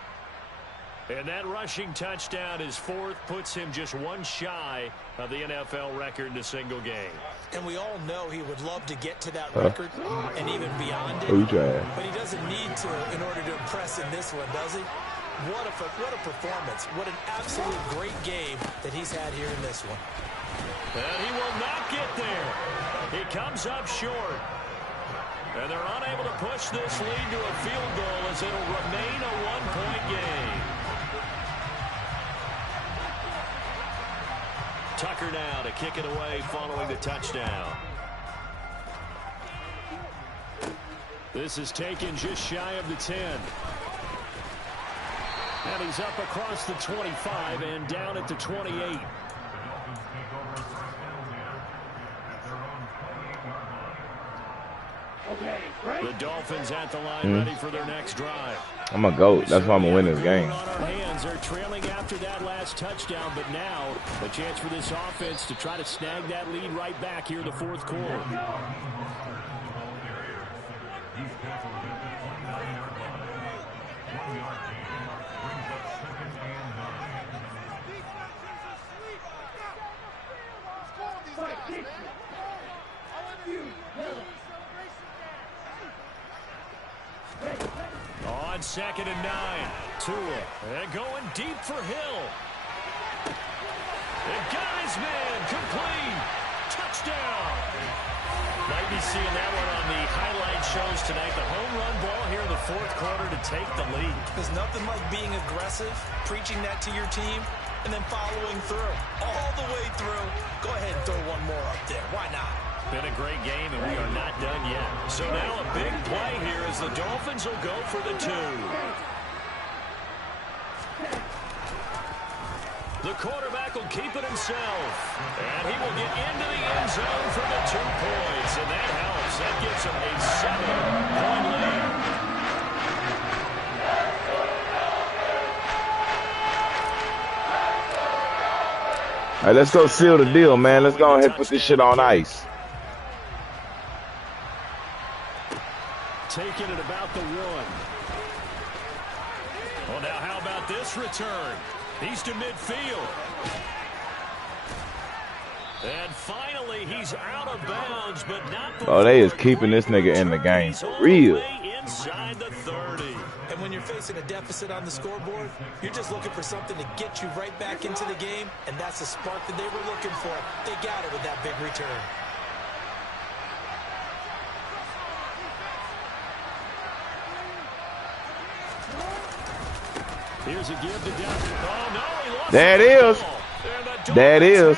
And that rushing touchdown, his 4th, puts him just one shy of the NFL record in a single game. And we all know he would love to get to that record and even beyond it. But he doesn't need to in order to impress in this one, does he? What a performance. What an absolute great game that he's had here in this one. And he will not get there. He comes up short. And they're unable to push this lead to a field goal as it'll remain a one-point game. Tucker now to kick it away following the touchdown. This is taken just shy of the 10. And he's up across the 25 and down at the 28. The Dolphins at the line, ready for their next drive. I'm a GOAT. That's why I'm going to win this game. On our hands, they're trailing after that last touchdown, but now a chance for this offense to try to snag that lead right back here in the fourth quarter. On 2nd and 9, Tua, and going deep for Hill. And got his man, complete, touchdown. Might be seeing that one on the highlight shows tonight. The home run ball here in the fourth quarter to take the lead. There's nothing like being aggressive, preaching that to your team, and then following through, all the way through. Go ahead and throw one more up there. Why not? Been a great game, and we are not done yet. So now a big play here as the Dolphins will go for the 2. The quarterback will keep it himself. And he will get into the end zone for the 2 points. And that helps. That gives him a 7-point lead. All right, let's go seal the deal, man. Let's go ahead and put this shit on ice. Taking it about the 1. Well, now how about this return? He's to midfield. And finally, he's out of bounds, but not. Oh, they is keeping this nigga in the game for real. Inside the 30. And when you're facing a deficit on the scoreboard, you're just looking for something to get you right back into the game, and that's the spark that they were looking for. They got it with that big return. Here's a give to Down. Oh, no, he lost There it is. There it is.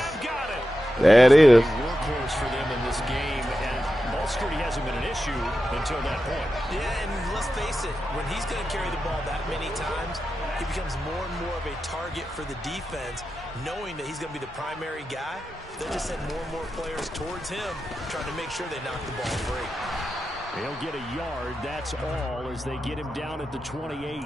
There it is. Workhorse for them in this game, and ball security hasn't been an issue until that point. Yeah, and let's face it, when he's going to carry the ball that many times, he becomes more and more of a target for the defense, knowing that he's going to be the primary guy. They'll just send more and more players towards him, trying to make sure they knock the ball free. He'll get a yard, that's all, as they get him down at the 28.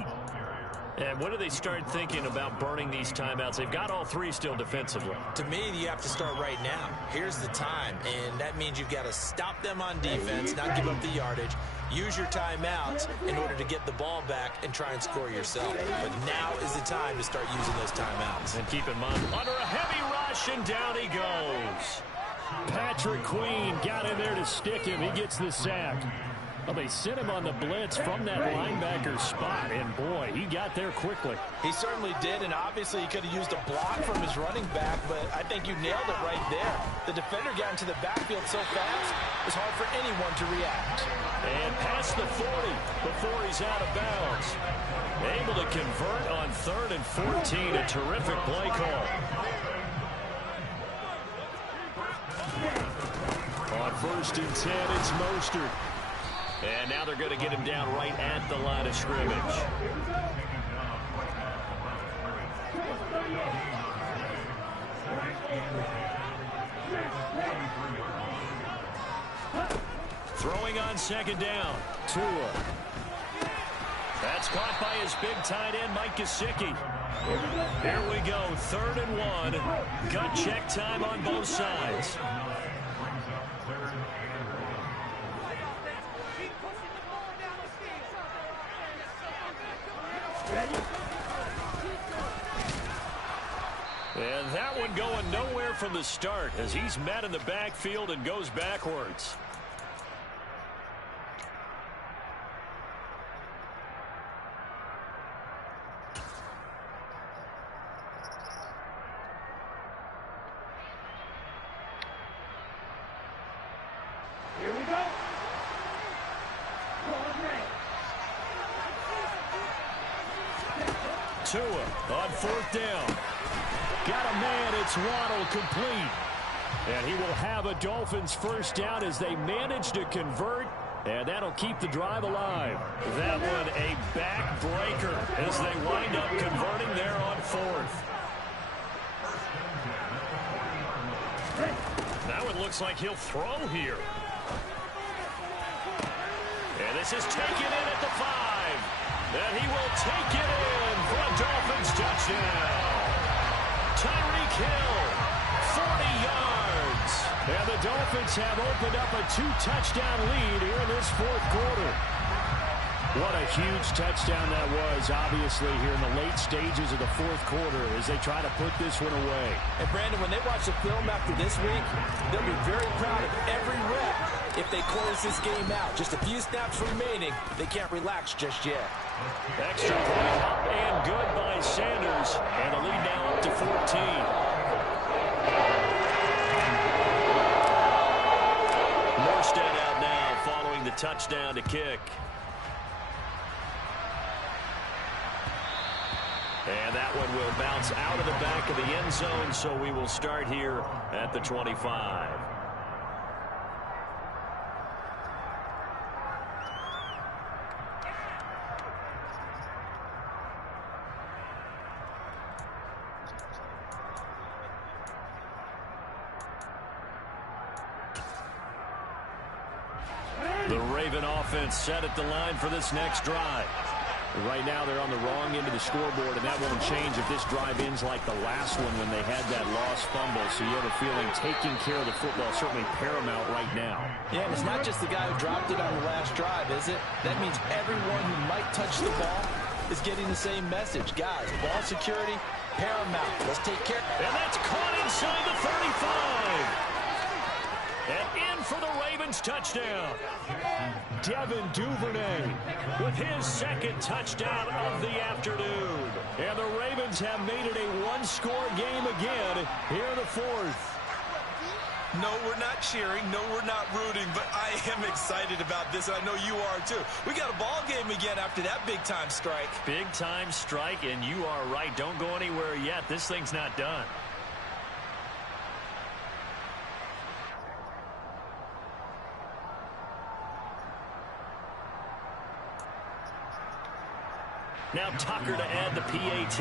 And when do they start thinking about burning these timeouts? They've got all 3 still defensively. To me, you have to start right now. Here's the time, and that means you've got to stop them on defense, not give up the yardage, use your timeouts in order to get the ball back and try and score yourself. But now is the time to start using those timeouts. And keep in mind, under a heavy rush, and down he goes. Patrick Queen got in there to stick him. He gets the sack. Well, they sent him on the blitz from that linebacker spot, and boy, he got there quickly. He certainly did, and obviously he could have used a block from his running back, but I think you nailed it right there. The defender got into the backfield so fast, it was hard for anyone to react. And past the 40 before he's out of bounds. Able to convert on 3rd and 14, a terrific play call. On 1st and 10, it's Mostert. And now they're going to get him down right at the line of scrimmage. Throwing on 2nd down. Tua. That's caught by his big tight end, Mike Gesicki. Here we go, 3rd and 1. Gut check time on both sides. And that one going nowhere from the start as he's met in the backfield and goes backwards. Here we go. Tua on 4th down. Got a man, it's Waddle, complete. And he will have a Dolphins first down as they manage to convert And that'll keep the drive alive. That one a backbreaker as they wind up converting there on fourth. Now it looks like he'll throw here. And this is taken in at the 5. And he will take it in for a Dolphins touchdown. Tyreek Hill, 40 yards. And the Dolphins have opened up a 2-touchdown lead here in this fourth quarter. What a huge touchdown that was, obviously, here in the late stages of the fourth quarter as they try to put this one away. And, Brandon, when they watch the film after this week, they'll be very proud of every rep if they close this game out. Just a few snaps remaining. They can't relax just yet. Extra point up and good by Sanders. And the lead now up to 14. Morstead out now following the touchdown to kick. And that one will bounce out of the back of the end zone, so we will start here at the 25. The Raven offense set at the line for this next drive. Right now they're on the wrong end of the scoreboard, and that won't change if this drive ends like the last one when they had that lost fumble. So you have a feeling taking care of the football is certainly paramount right now. Yeah, and it's not just the guy who dropped it on the last drive, is it? That means everyone who might touch the ball is getting the same message. Guys, ball security, paramount. Let's take care. And that's caught inside the 35. And in for the Ravens touchdown. Devin Duvernay with his second touchdown of the afternoon. And the Ravens have made it a one-score game again here in the fourth. No, we're not cheering. No, we're not rooting. But I am excited about this, and I know you are too. We got a ball game again after that big-time strike. Big-time strike, and you are right. Don't go anywhere yet. This thing's not done. Now Tucker to add the PAT.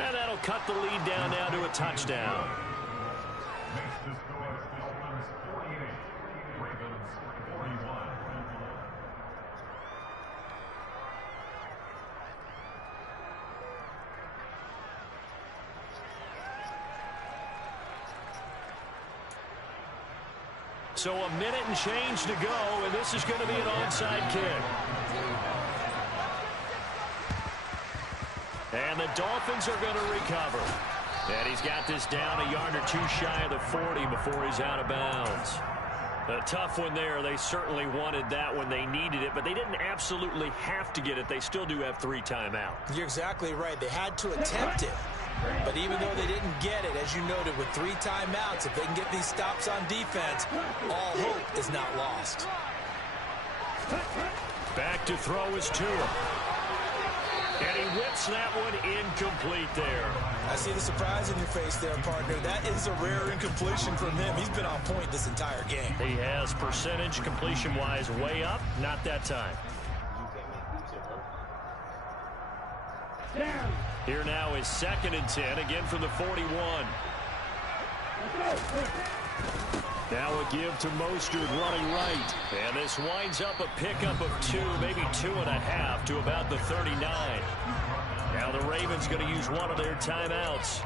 And that'll cut the lead down now to a touchdown. Next to score, Dolphins 48, Ravens 41. So a minute and change to go, and this is going to be an onside kick. And the Dolphins are going to recover. And he's got this down a yard or two shy of the 40 before he's out of bounds. A tough one there. They certainly wanted that when they needed it, but they didn't absolutely have to get it. They still do have 3 timeouts. You're exactly right. They had to attempt it. But even though they didn't get it, as you noted, with 3 timeouts, if they can get these stops on defense, all hope is not lost. Back to throw is Tua. And he whips that one incomplete there. I see the surprise in your face there, partner. That is a rare incompletion from him. He's been on point this entire game. He has percentage completion-wise way up. Not that time. Here now is 2nd and 10, again from the 41. Now a give to Mostert running right. And this winds up a pickup of 2, maybe 2.5 to about the 39. Now the Ravens going to use one of their timeouts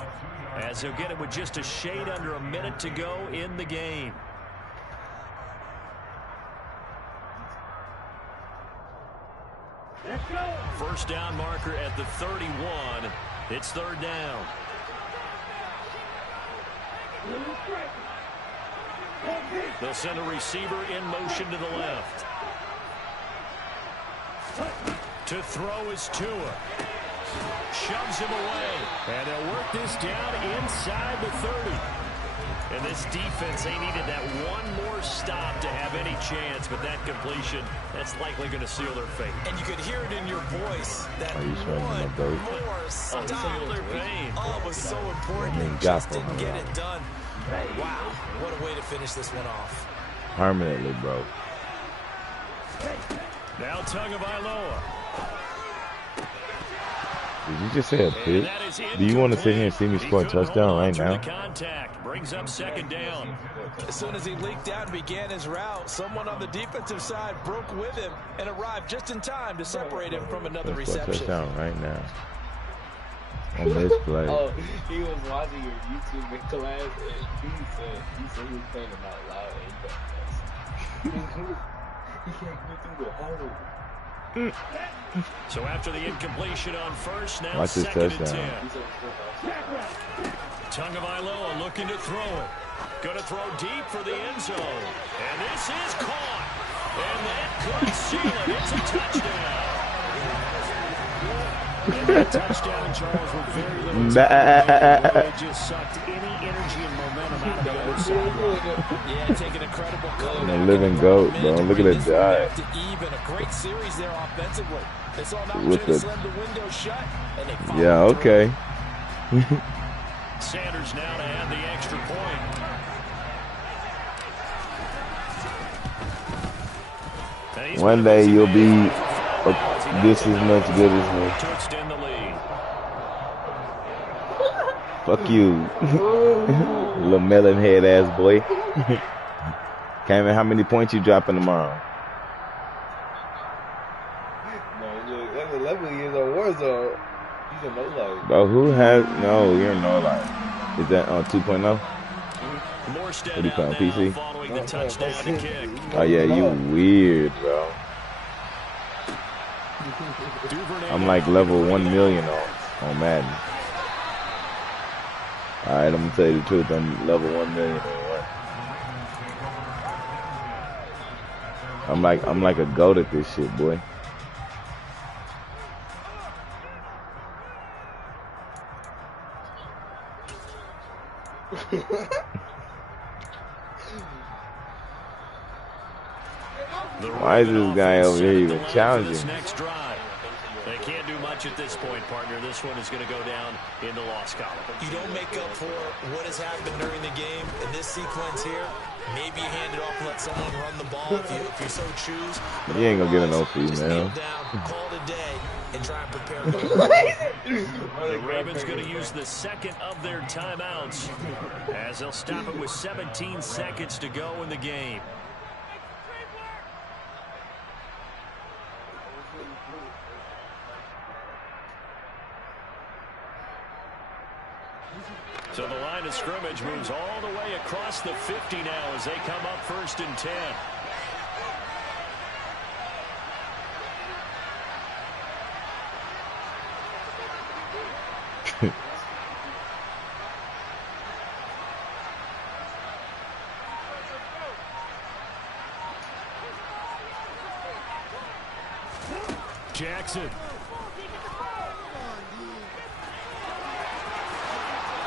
as they'll get it with just a shade under a minute to go in the game. Let's go. First down marker at the 31. It's 3rd down. They'll send a receiver in motion to the left. To throw is Tua. Shoves him away. And they'll work this down inside the 30. And this defense, they needed that one more stop to have any chance, but that completion, that's likely going to seal their fate. And you could hear it in your voice that Are you showing one my goat? more stop. Feel their pain. Oh, it was so important. I mean, They got just for didn't him, get right? it done. Wow, what a way to finish this one off. Permanently, bro. Now Tagovailoa. Did you just say a pitch? Do you want to sit here and see me score a touchdown right now? Contact brings up second down. As soon as he leaked out and began his route, someone on the defensive side broke with him and arrived just in time to separate him from another Let's score a reception. touchdown right now. On this play. Oh, he was watching your YouTube class and he said he was playing it out loud and he can't get through the hole. So after the incompletion on first, now Watch this second and touchdown. 10. Tagovailoa looking to throw it. Going to throw deep for the end zone. And this is caught. And that could seal it. It's a touchdown. And that touchdown, Charles, with very little time. It just sucked any energy and momentum out of the other side. Yeah, take an incredible comeback. The living goat, bro. Look at that dive. To even a great series there offensively. They saw an With opportunity to the- slam the window shut, and they followed Yeah, through. okay. Sanders now to add the extra point. And he's One gonna day miss you'll it. be this as much good as me. To extend the lead. Fuck you. Little melon head ass boy. Cameron, how many points you dropping tomorrow? No, look, that's 11 years on Warzone. He's a no-life. Bro, who has... No, you're no life. Is that on 2.0? Morstead What do you play on out PC? now following the touchdown to kick. Oh, yeah, you weird, bro. Duvernay I'm like level 1 million on Madden. Alright, I'm gonna tell you the truth. I'm level 1 million on what? I'm like a goat at this shit, boy. Why is this guy over here even challenging? Next drive. They can't do much at this point, partner. This one is going to go down in the loss column. You don't make up for what has happened during the game. In this sequence here, maybe you hand it off and let someone run the ball if you so choose. But You ain't gonna get an OP, just kneel man. down, call it a day, and try and prepare. The Ravens going to use the second of their timeouts as they'll stop it with 17 seconds to go in the game. So the line of scrimmage moves all the way across the 50 now as they come up 1st and 10. Jackson.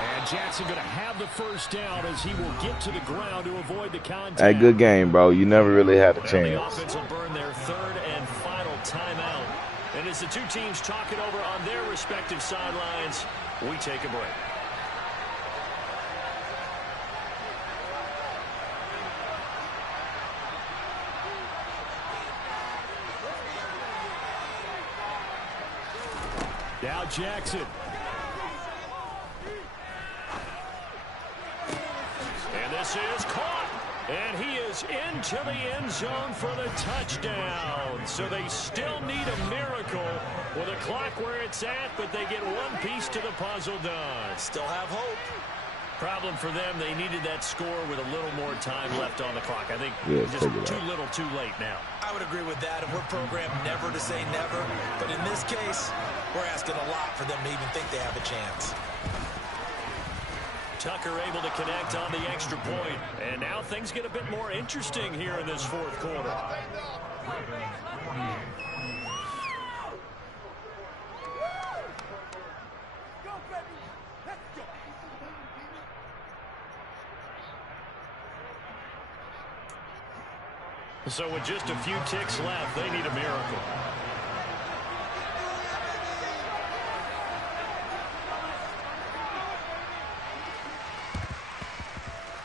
And Jackson going to have the first down as he will get to the ground to avoid the contact. Hey, good game, bro. You never really had a Well, the chance. offense will burn their third and final timeout. And as the two teams talk it over on their respective sidelines, we take a break. Now Jackson. And this is caught. And he is into the end zone for the touchdown. So they still need a miracle with a clock where it's at, but they get one piece to the puzzle done. Still have hope. Problem for them, they needed that score with a little more time left on the clock. I think Yeah, just take it too out. little too late now. I would agree with that, and we're programmed never to say never. But in this case, we're asking a lot for them to even think they have a chance. Tucker able to connect on the extra point. And now things get a bit more interesting here in this fourth quarter. So with just a few ticks left, they need a miracle.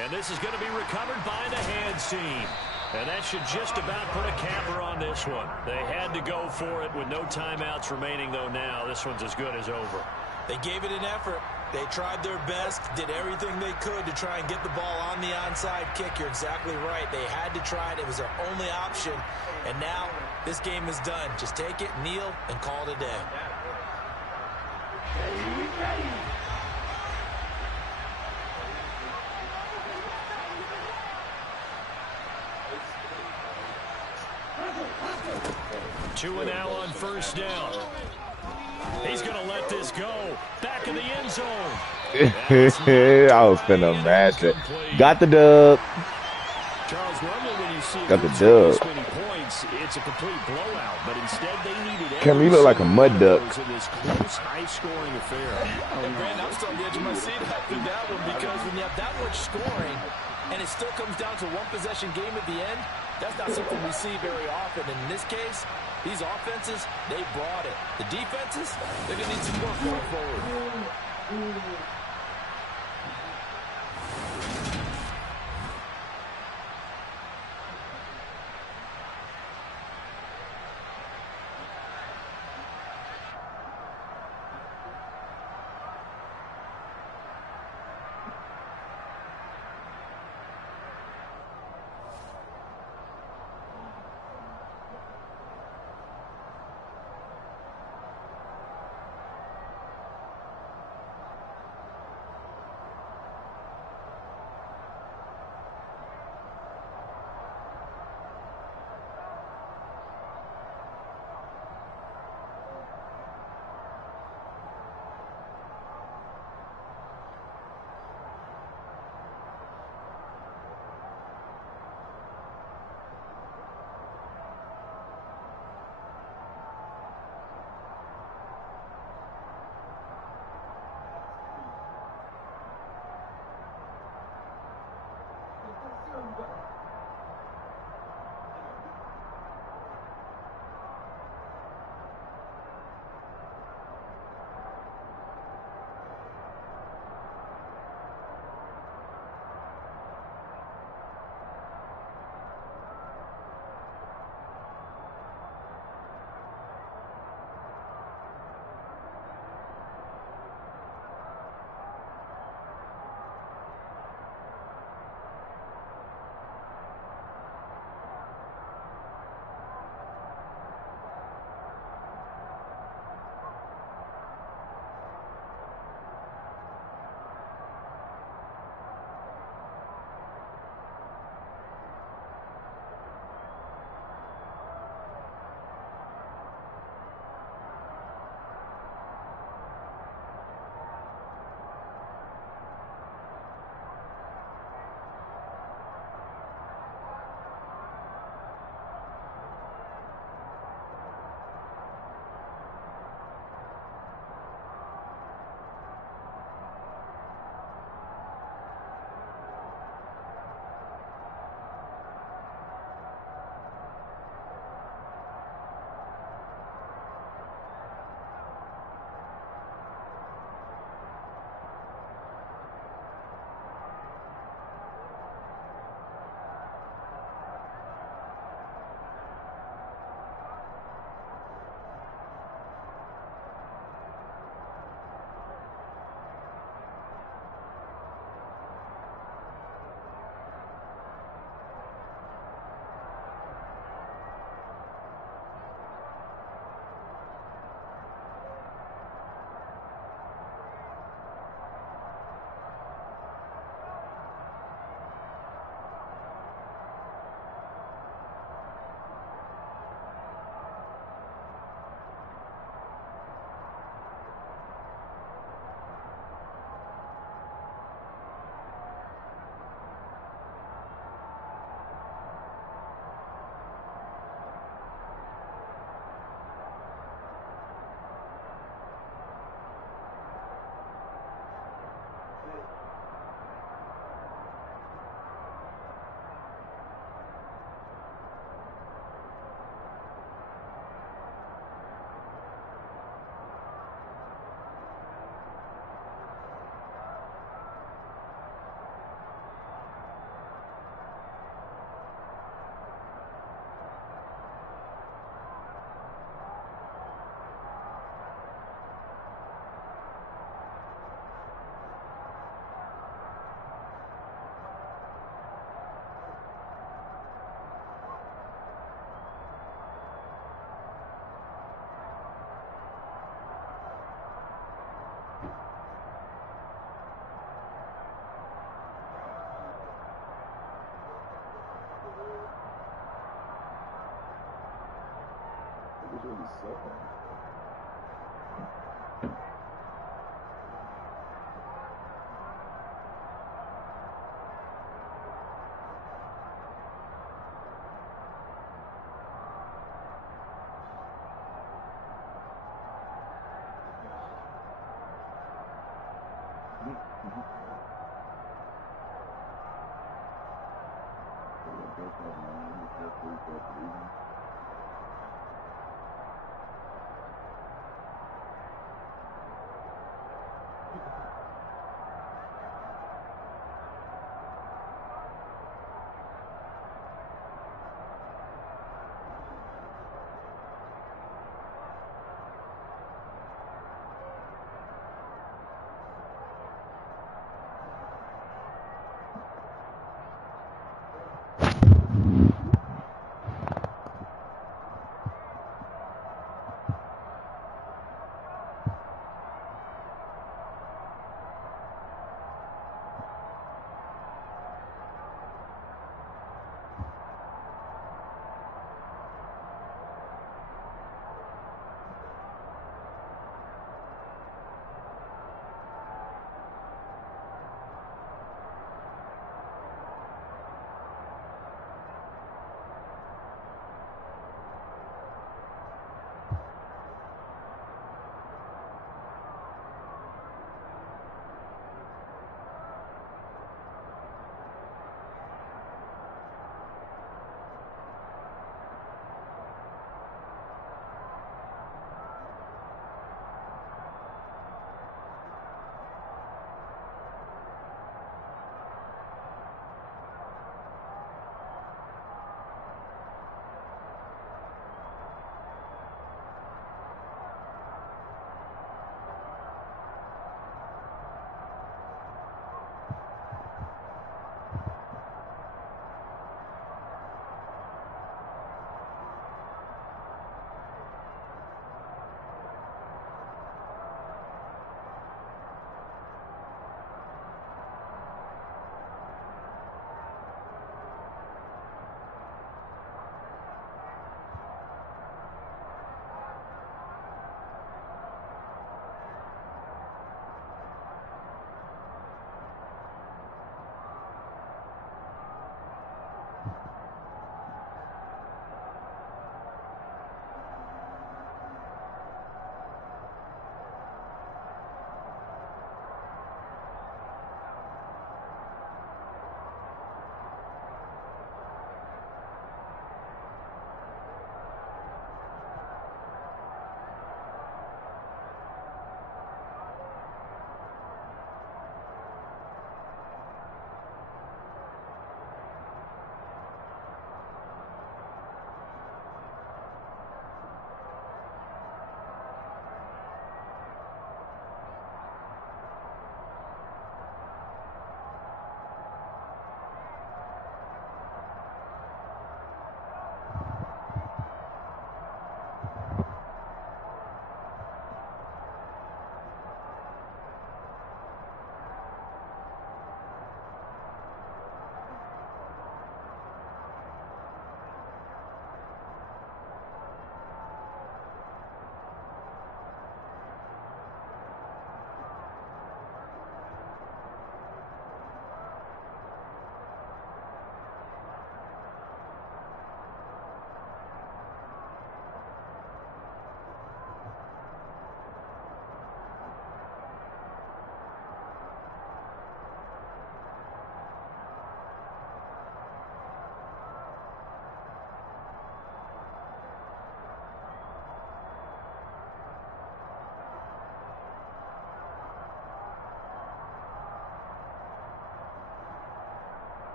And this is going to be recovered by the hands team. And that should just about put a capper on this one. They had to go for it with no timeouts remaining, though now. This one's as good as over. They gave it an effort. They tried their best, did everything they could to try and get the ball on the onside kick. You're exactly right. They had to try it. It was their only option. And now this game is done. Just take it, kneel, and call it a day. Two and now on first down. He's going to let this go. Back in the end zone. I was finna match it. Got the dub. Charles, normally when you see Got the dub. many points, it's a complete blowout, but instead they needed Cam, you look like a mud duck. in this close, high-scoring affair. And Brandon, I'm still on the edge of my seat after that one because when you have that much scoring and it still comes down to one possession game at the end, that's not something we see very often. And in this case, these offenses, they brought it. The defenses, they're going to need some work going forward. really suck.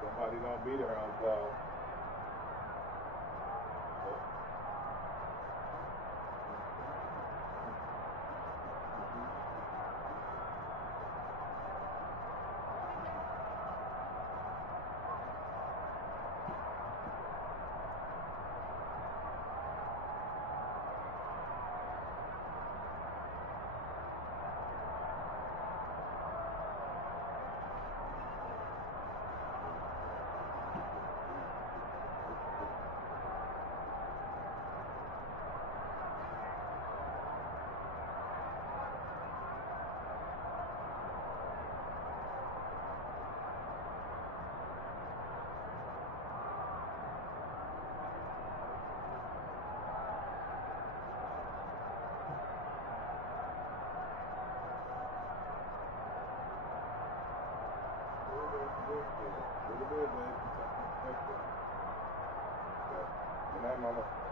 Somebody don't be there on time. Good, man. Good night, mama.